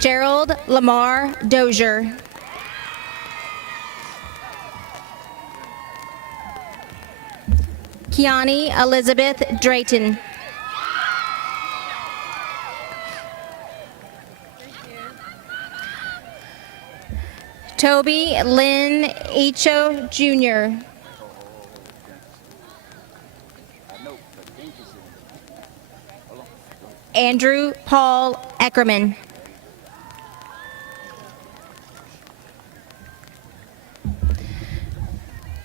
Gerald Lamar Dozier. Kiani Elizabeth Drayton. Toby Lynn Echo Jr. Andrew Paul Eckerman.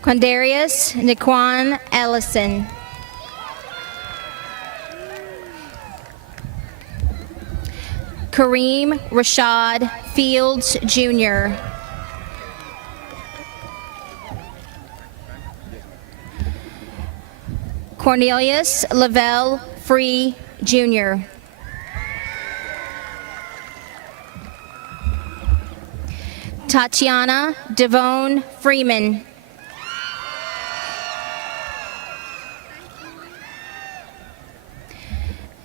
Quandarius Naquan Ellison. Kareem Rashad Fields Jr. Cornelius Lavelle Free Jr. Tatiana Devone Freeman.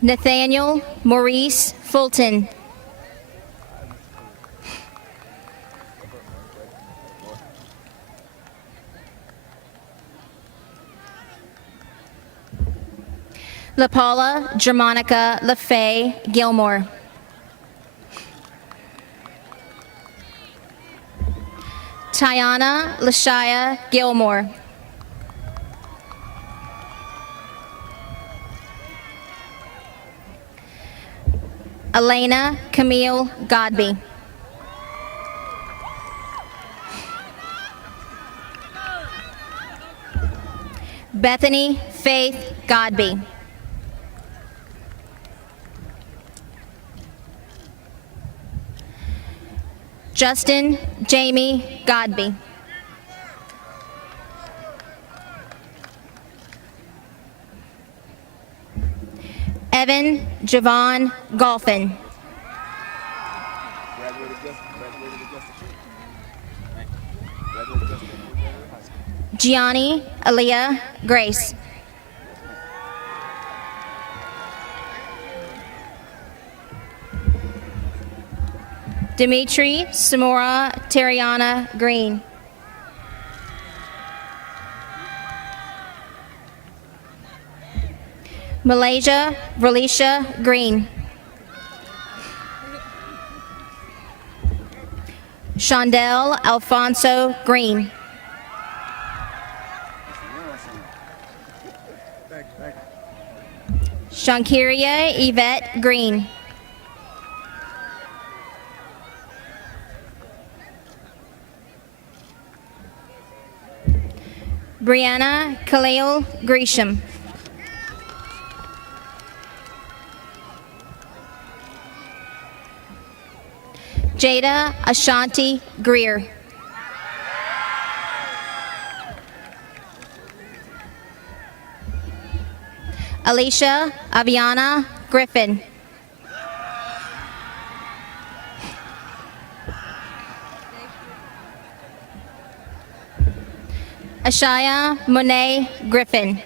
Nathaniel Maurice Fulton. La Paula Germanica LaFay Gilmore. Tiana Lashaya Gilmore. Elena Camille Godby. Bethany Faith Godby. Justin Jamie Godby. Evan Javon Golphin. Gianni Aaliyah Grace. Dimitri Samora Terriana Green. Malaysia Relisha Green. Shondell Alfonso Green. Shankiria Yvette Green. Brianna Khalil Gresham. Jada Ashanti Greer. Alicia Aviana Griffin. Ashaya Monet Griffin.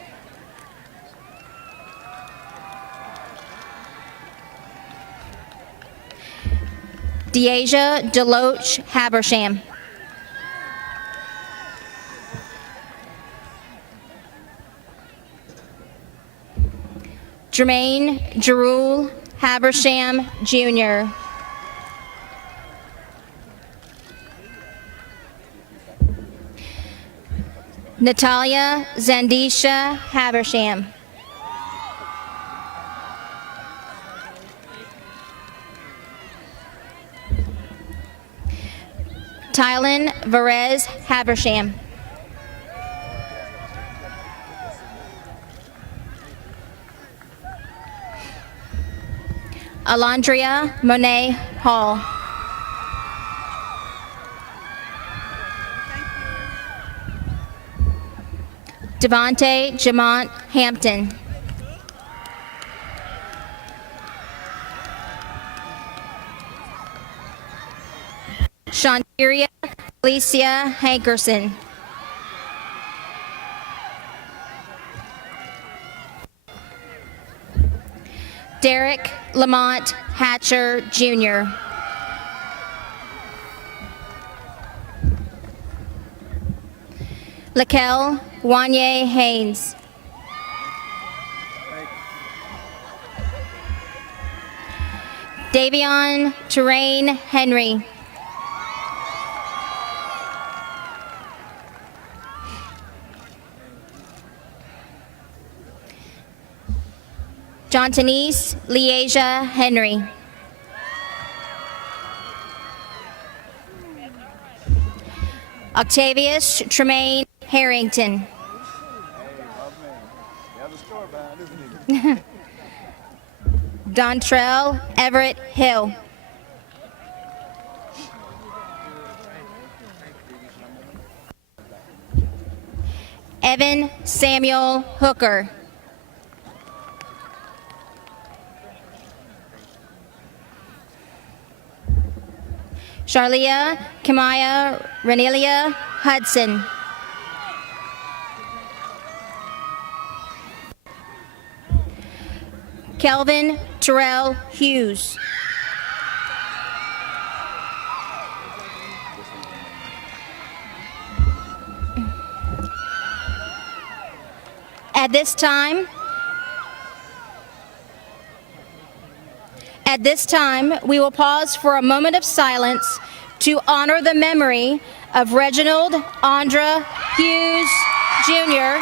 Deasia Deloach Habersham. Jermaine Jerul Habersham Jr. Natalia Zandisha Habersham. Tylen Varez Habersham. Alondria Monet Hall. Devontae Jamont Hampton. Shantiria Alicia Hankerson. Derek Lamont Hatcher, Jr. Lakel Wanye Haynes. Davion Terrain Henry. Johntonese Leasia Henry. Octavius Tremaine Harrington. Dontrell Everett Hill. Evan Samuel Hooker. Charlia Kamaya Renelia Hudson. Kelvin Terrell Hughes. At this time, we will pause for a moment of silence to honor the memory of Reginald Andra Hughes, Jr.,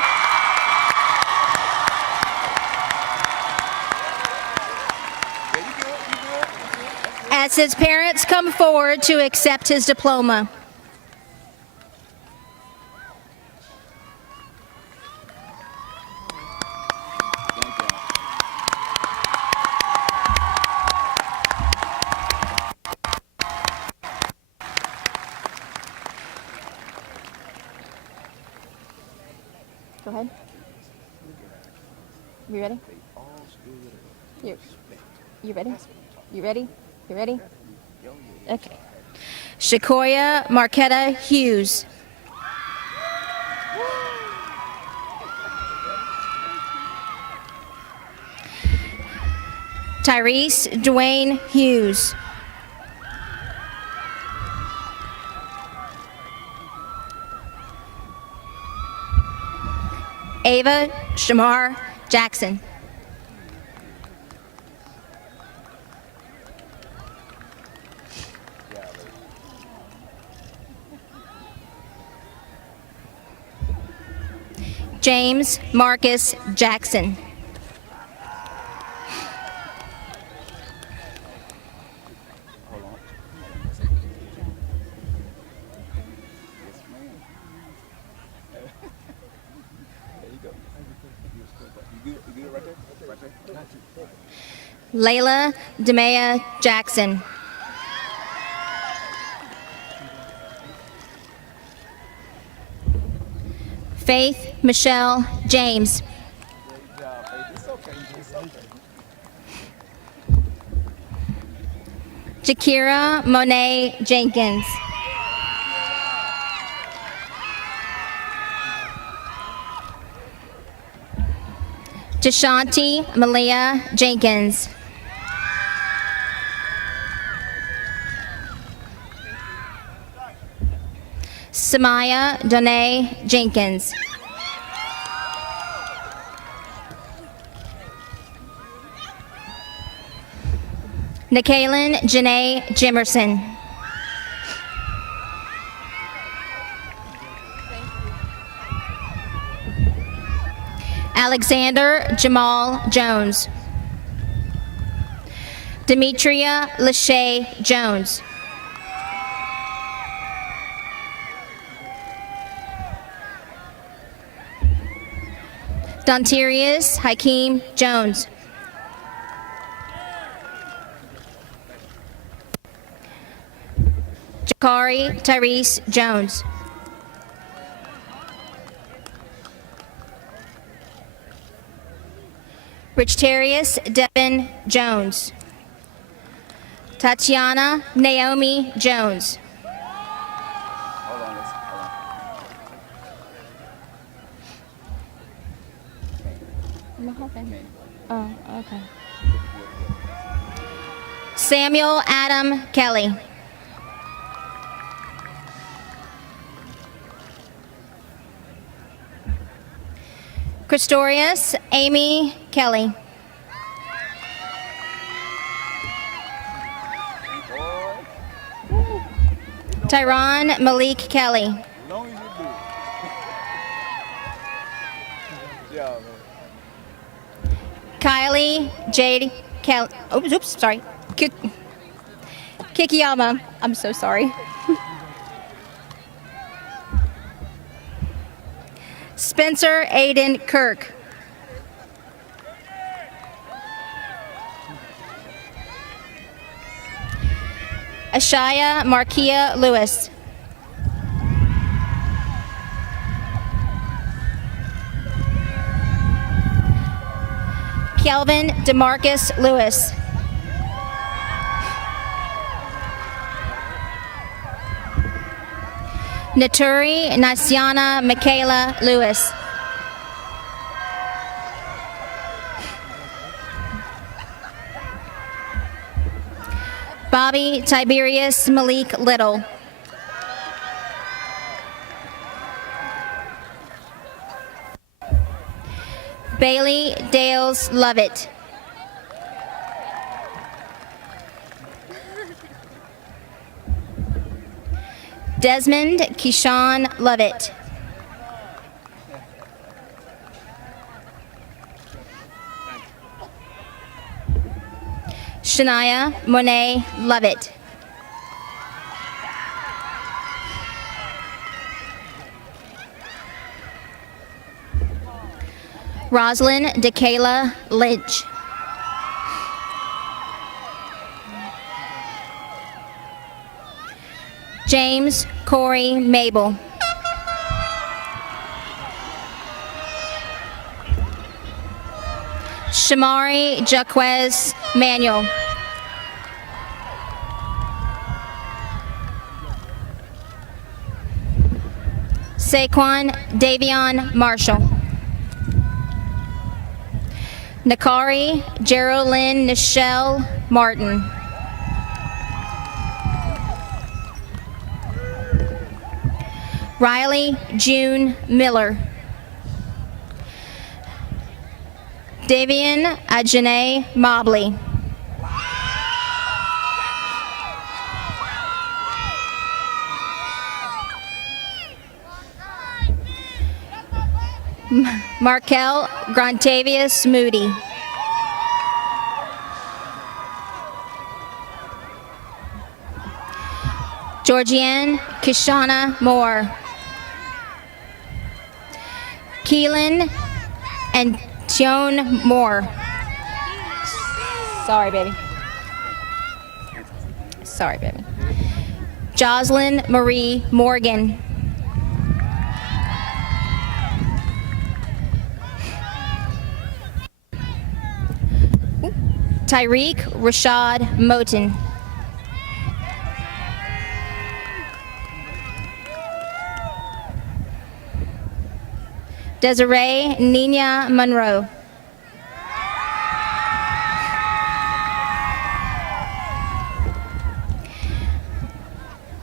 as his parents come forward to accept his diploma. Go ahead. You ready? You ready? You ready? You ready? Okay. Shakoya Marquetta Hughes. Tyrese Dwayne Hughes. Ava Shamar Jackson. James Marcus Jackson. Layla Demea Jackson. Faith Michelle James. Jakira Monet Jenkins. Tashanti Malia Jenkins. Samaya Donae Jenkins. Nikalyn Janae Jimerson. Alexander Jamal Jones. Demetria Lachey Jones. Dontarius Hakeem Jones. Jakari Tyrese Jones. Richtarius Devin Jones. Tatiana Naomi Jones. Hold on, hold on. Oh, okay. Samuel Adam Kelly. Christorius Amy Kelly. Tyron Malik Kelly. As long as you do it. Good job, man. Kylie Jade Kelly. Oops, sorry. Kikiyama. I'm so sorry. Spencer Aiden Kirk. Ashaya Markia Lewis. Kelvin DeMarcus Lewis. Naturi Nasyana Michaela Lewis. Bobby Tiberius Malik Little. Bailey Dales Lovett. Desmond Keyshawn Lovett. Shania Monet Lovett. Roslyn DeKayla Lynch. James Corey Mabel. Shamari Jaquez Manuel. Saquon Davion Marshall. Nakari Geraldine Nichelle Martin. Riley June Miller. Davian Ajane Mobley. Markel Grontavius Moody. Georgianne Kishana Moore. Keelan and Tion Moore. Sorry, baby. Sorry, baby. Jocelyn Marie Morgan. Tyreek Rashad Moten. Desiree Nina Monroe.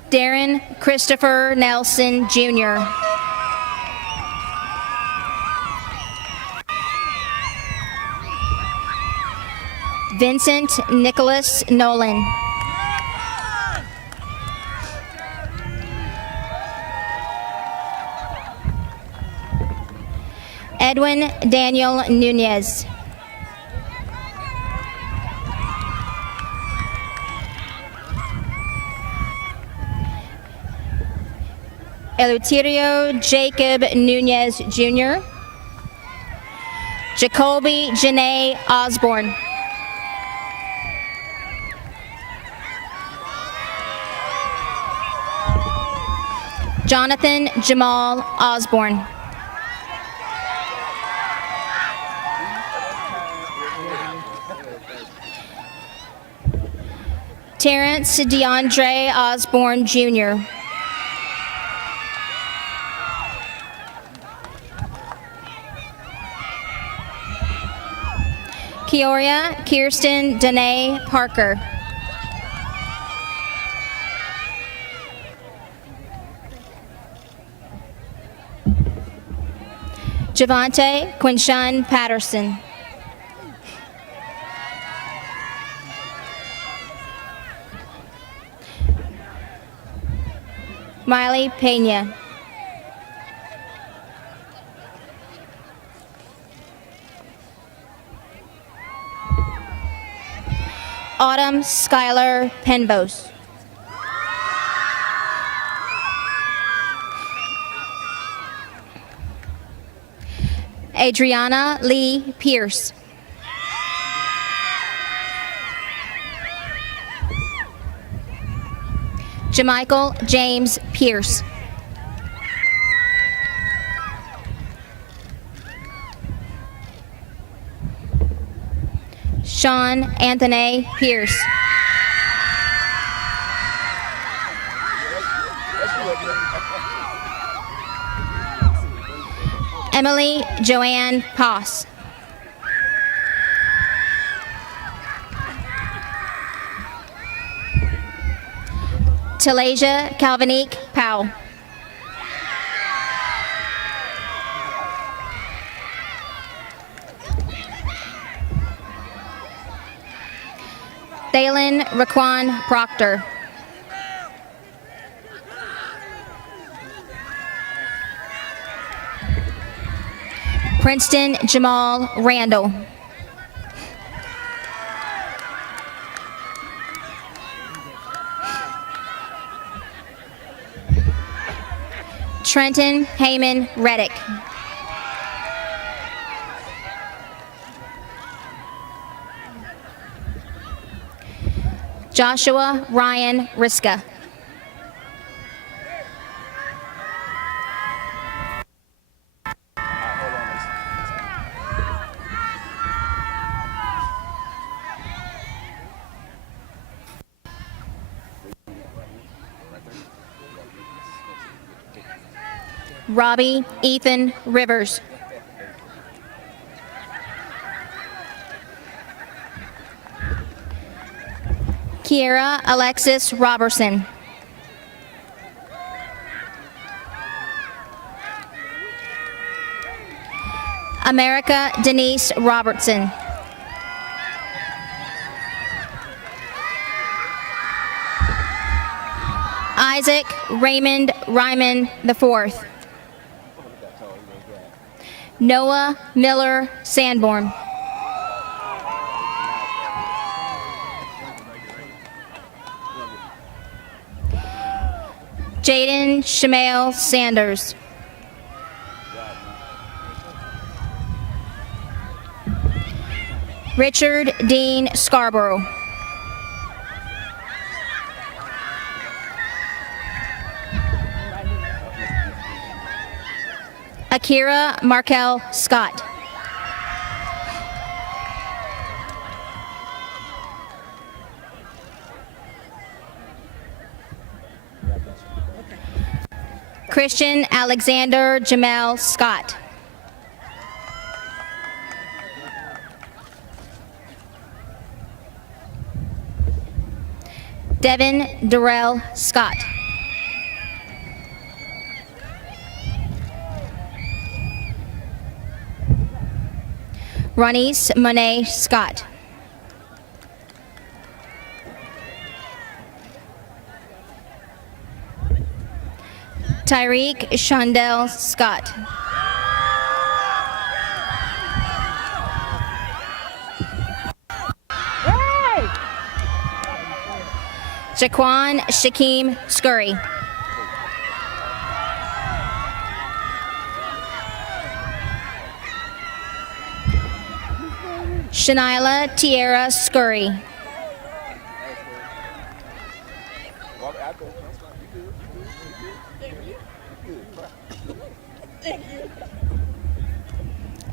Darren Christopher Nelson, Jr. Vincent Nicholas Nolan. Edwin Daniel Nunez. Eleuterio Jacob Nunez, Jr. Jacoby Janae Osborne. Jonathan Jamal Osborne. Terrence DeAndre Osborne, Jr. Keoria Kirsten Danae Parker. Javante Quinshan Patterson. Miley Pena. Autumn Skylar Penbose. Adriana Lee Pierce. Jamichael James Pierce. Sean Anthony Pierce. Emily Joanne Poss. Talasia Calvinique Powell. Thalen Raquan Proctor. Princeton Jamal Randall. Trenton Heyman Reddick. Joshua Ryan Riska. Robbie Ethan Rivers. Kiera Alexis Robertson. America Denise Robertson. Isaac Raymond Ryman IV. Noah Miller Sanborn. Jaden Shamael Sanders. Richard Dean Scarborough. Akira Markel Scott. Christian Alexander Jamel Scott. Devin Durrell Scott. Ronise Monet Scott. Tyreek Shondell Scott. Jaquan Shaquem Scurry. Shanila Tierra Scurry.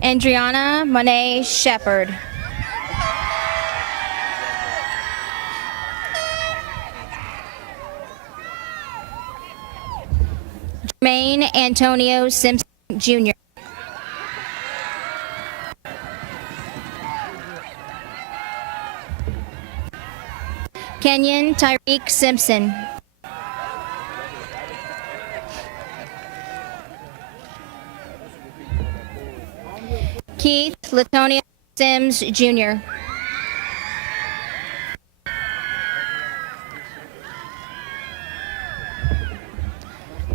Andriana Monet Shepard. Jermaine Antonio Simpson Jr. Kenyon Tyreek Simpson. Keith Latonia Sims Jr.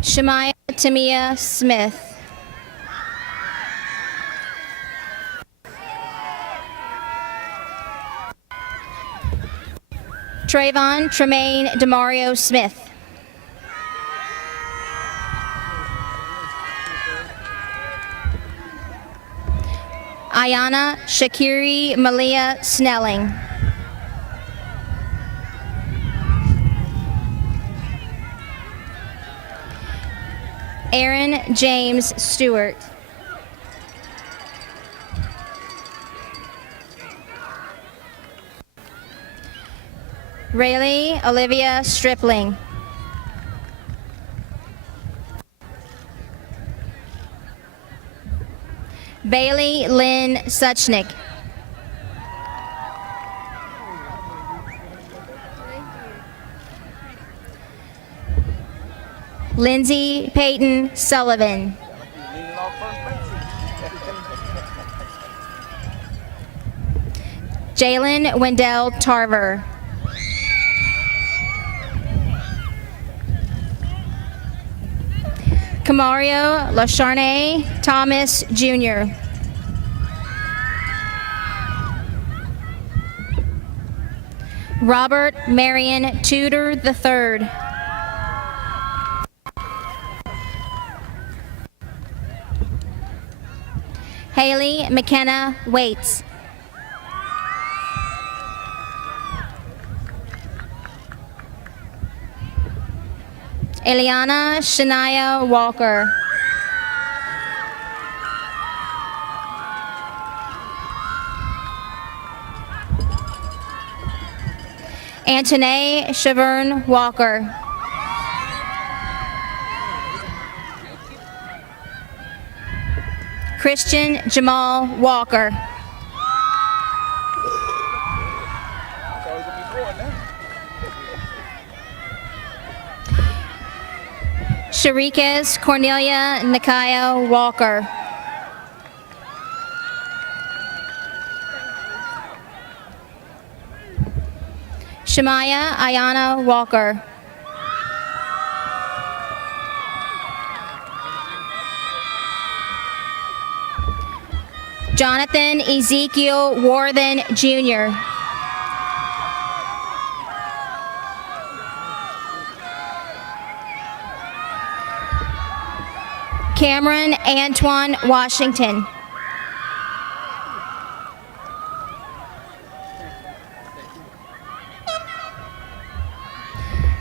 Shemaya Tamia Smith. Trayvon Tremaine Demario Smith. Ayana Shakiri Malia Snelling. Aaron James Stewart. Rayleigh Olivia Stripling. Bailey Lynn Suchnick. Lindsay Peyton Sullivan. Jalen Wendell Tarver. Camario Lacharnay Thomas Jr. Robert Marion Tudor III. Haley McKenna Waits. Eliana Shania Walker. Antoine Shavern Walker. Christian Jamal Walker. Sharikes Cornelia Nakaya Walker. Shemaya Ayana Walker. Jonathan Ezekiel Worthen Jr. Cameron Antoine Washington.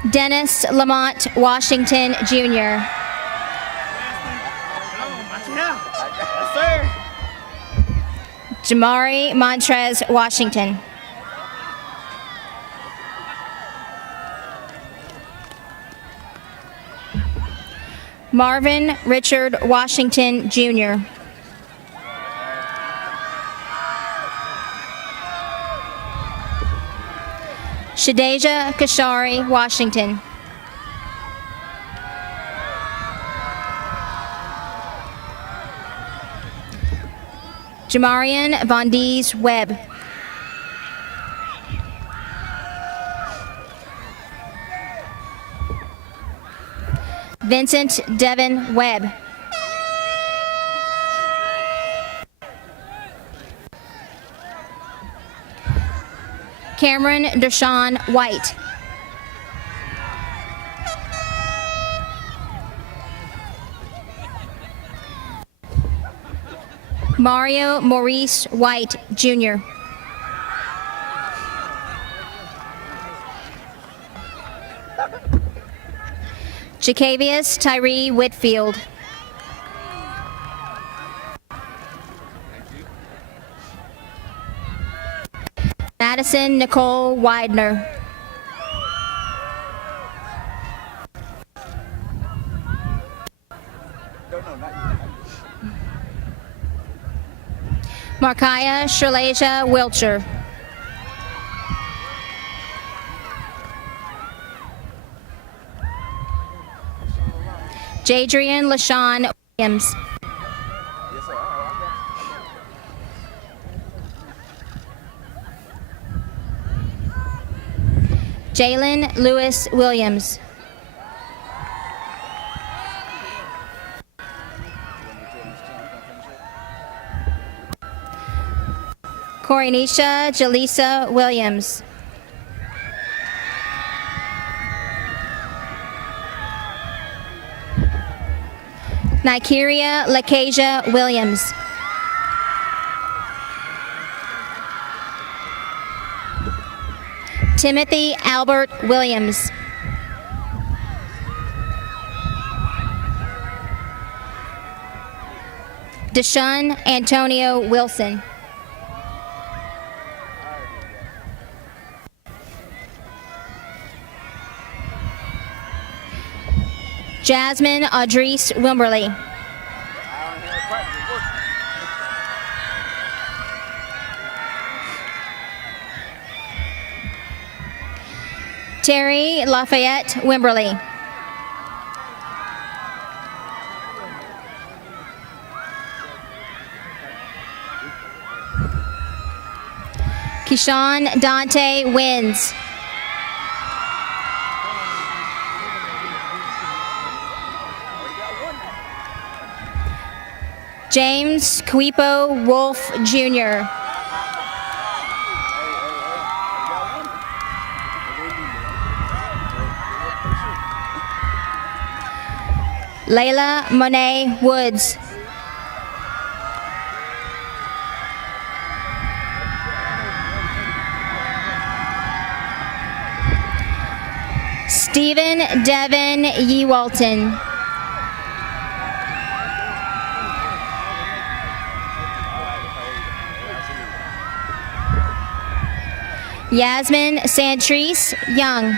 Dennis Lamont Washington Jr. Jamari Montrez Washington. Marvin Richard Washington Jr. Shadeja Kashari Washington. Jamarian Vondees Webb. Vincent Devin Webb. Cameron Deshawn White. Mario Maurice White, Jr. Jacavius Tyree Whitfield. Madison Nicole Widener. Markiah Shirlasia Wilcher. Jadrian LaShawn Williams. Jalen Lewis Williams. Corinisha Jaleesa Williams. Nikeria Lacasia Williams. Timothy Albert Williams. Deshaun Antonio Wilson. Jasmine Audrice Wimberly. Terry Lafayette Wimberly. Keyshawn Dante Wins. James Quipo Wolf Jr. Layla Monet Woods. Stephen Devin Yewalton. Yasmin Santrice Young.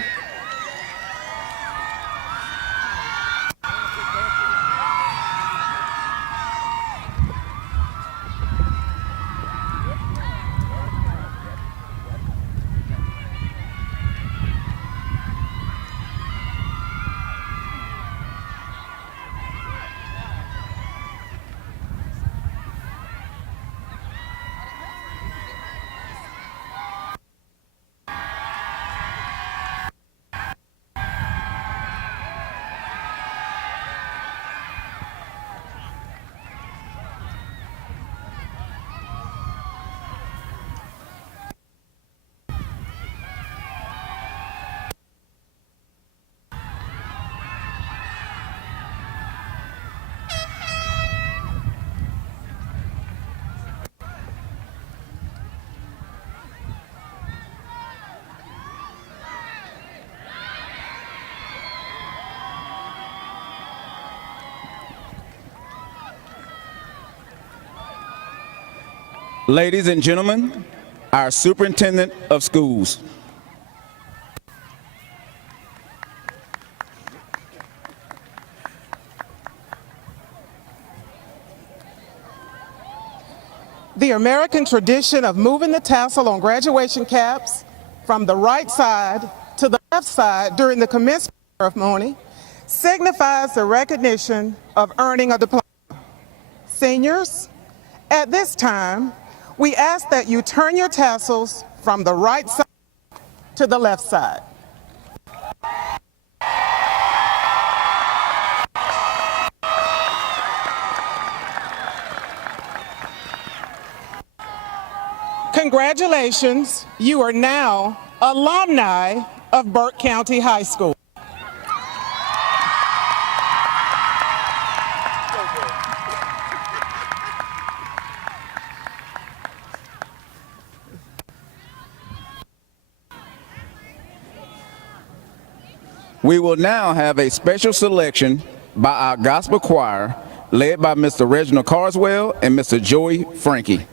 Ladies and gentlemen, our superintendent of schools. The American tradition of moving the tassel on graduation caps from the right side to the left side during the commencement ceremony signifies the recognition of earning a diploma. Seniors, At this time, we ask that you turn your tassels from the right side to the left side. Congratulations, you are now alumni of Burke County High School. We will now have a special selection by our gospel choir led by Mr. Reginald Carswell and Mr. Joey Frankie.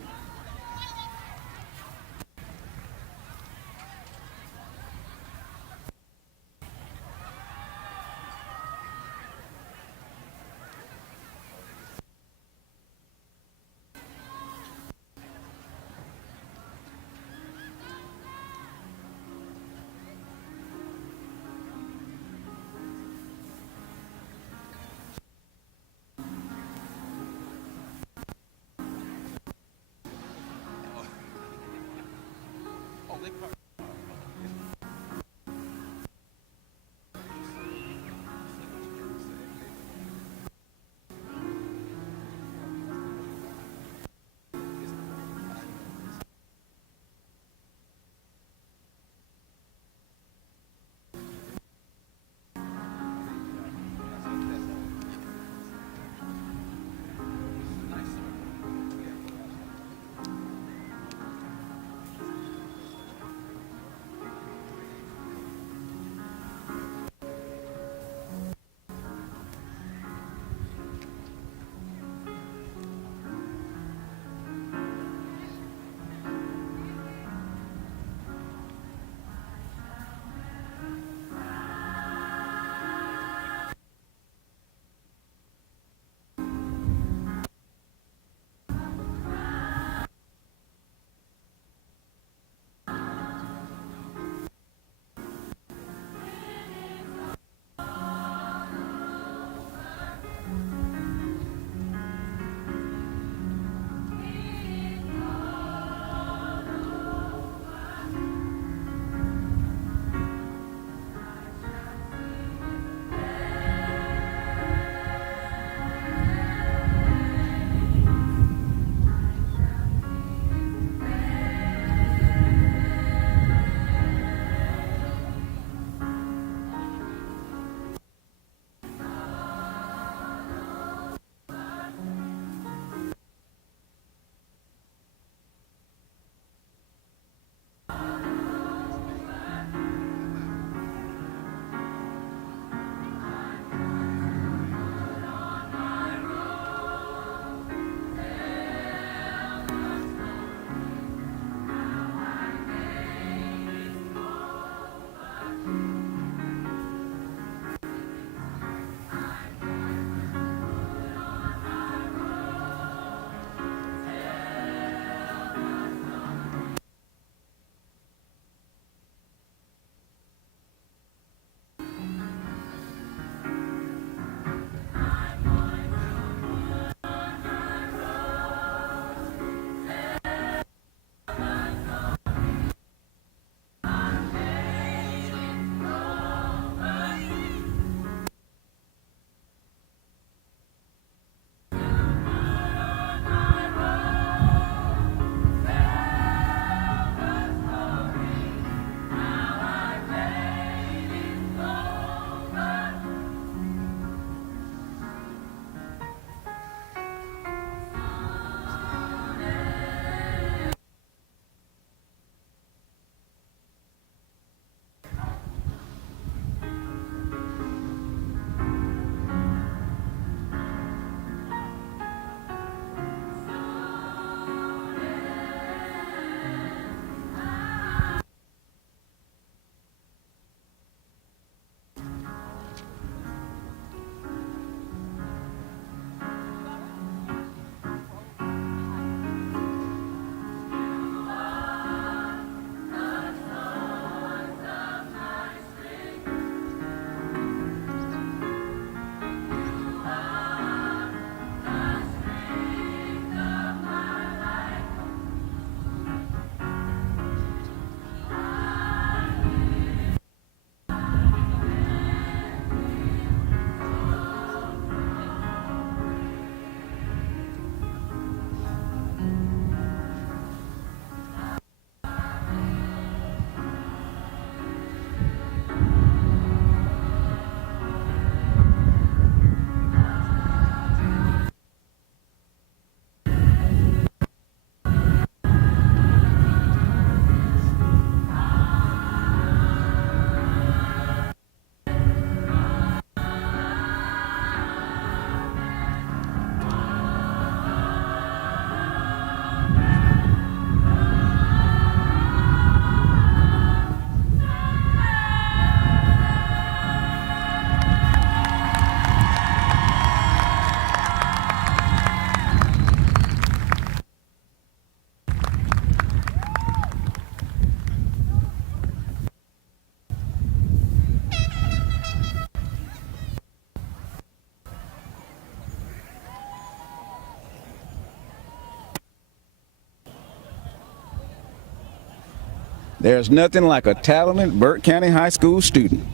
There's nothing like a talented Burke County High School student.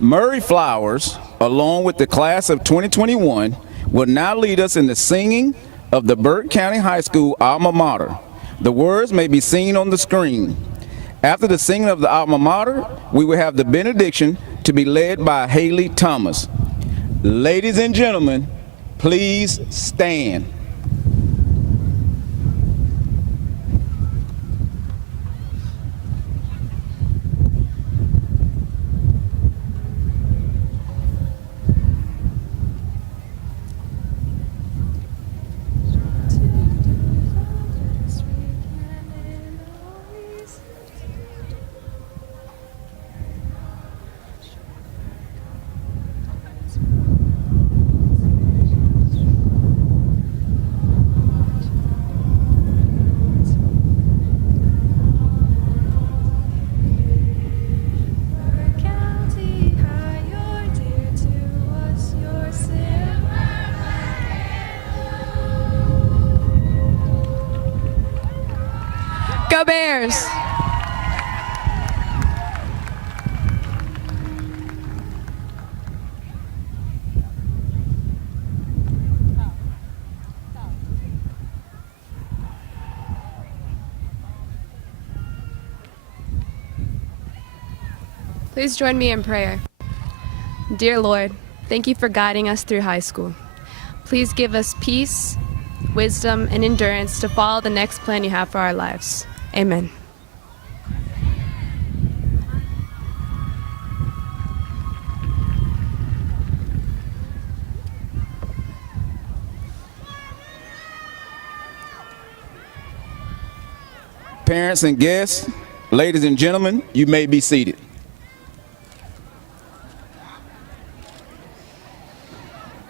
Murray Flowers, along with the class of 2021, will now lead us in the singing of the Burke County High School alma mater. The words may be seen on the screen. After the singing of the alma mater, we will have the benediction to be led by Haley Thomas. Ladies and gentlemen, please stand. Go Bears! Please join me in prayer. Dear Lord, thank you for guiding us through high school. Please give us peace, wisdom, and endurance to follow the next plan you have for our lives. Amen. Parents and guests, ladies and gentlemen, you may be seated.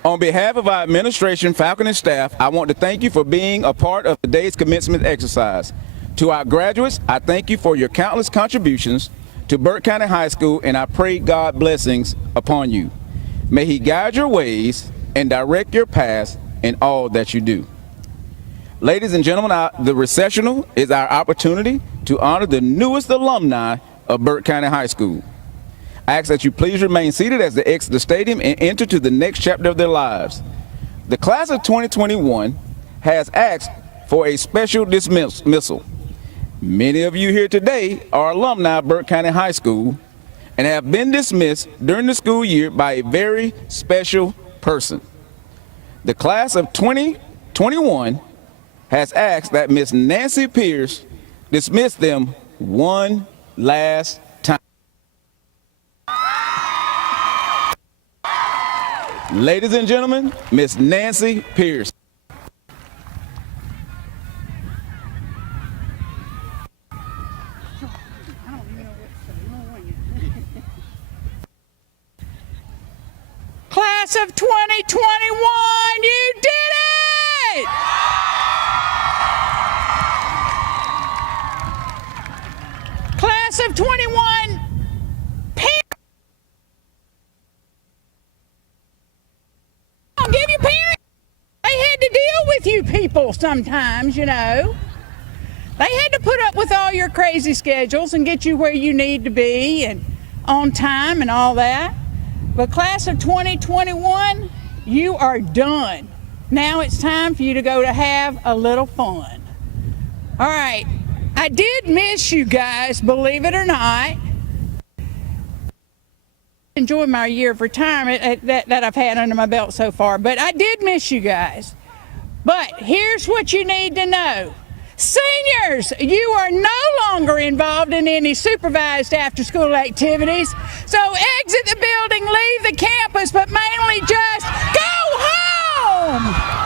On behalf of our administration, faculty, and staff, I want to thank you for being a part of today's commencement exercise. To our graduates, I thank you for your countless contributions to Burke County High School, and I pray God's blessings upon you. May He guide your ways and direct your paths in all that you do. Ladies and gentlemen, the recessional is our opportunity to honor the newest alumni of Burke County High School. I ask that you please remain seated as they exit the stadium and enter to the next chapter of their lives. The class of 2021 has asked for a special dismissal. Many of you here today are alumni of Burke County High School and have been dismissed during the school year by a very special person. The class of 2021 has asked that Miss Nancy Pierce dismiss them one last time. Ladies and gentlemen, Miss Nancy Pierce. Class of 2021, you did it! Class of 21, I'll give you parents. They had to deal with you people sometimes, you know. They had to put up with all your crazy schedules and get you where you need to be and on time and all that. But class of 2021, you are done. Now it's time for you to go to have a little fun. All right, I did miss you guys, believe it or not. Enjoy my year of retirement that I've had under my belt so far, but I did miss you guys. But here's what you need to know. Seniors, you are no longer involved in any supervised after-school activities, so exit the building, leave the campus, but mainly just go home!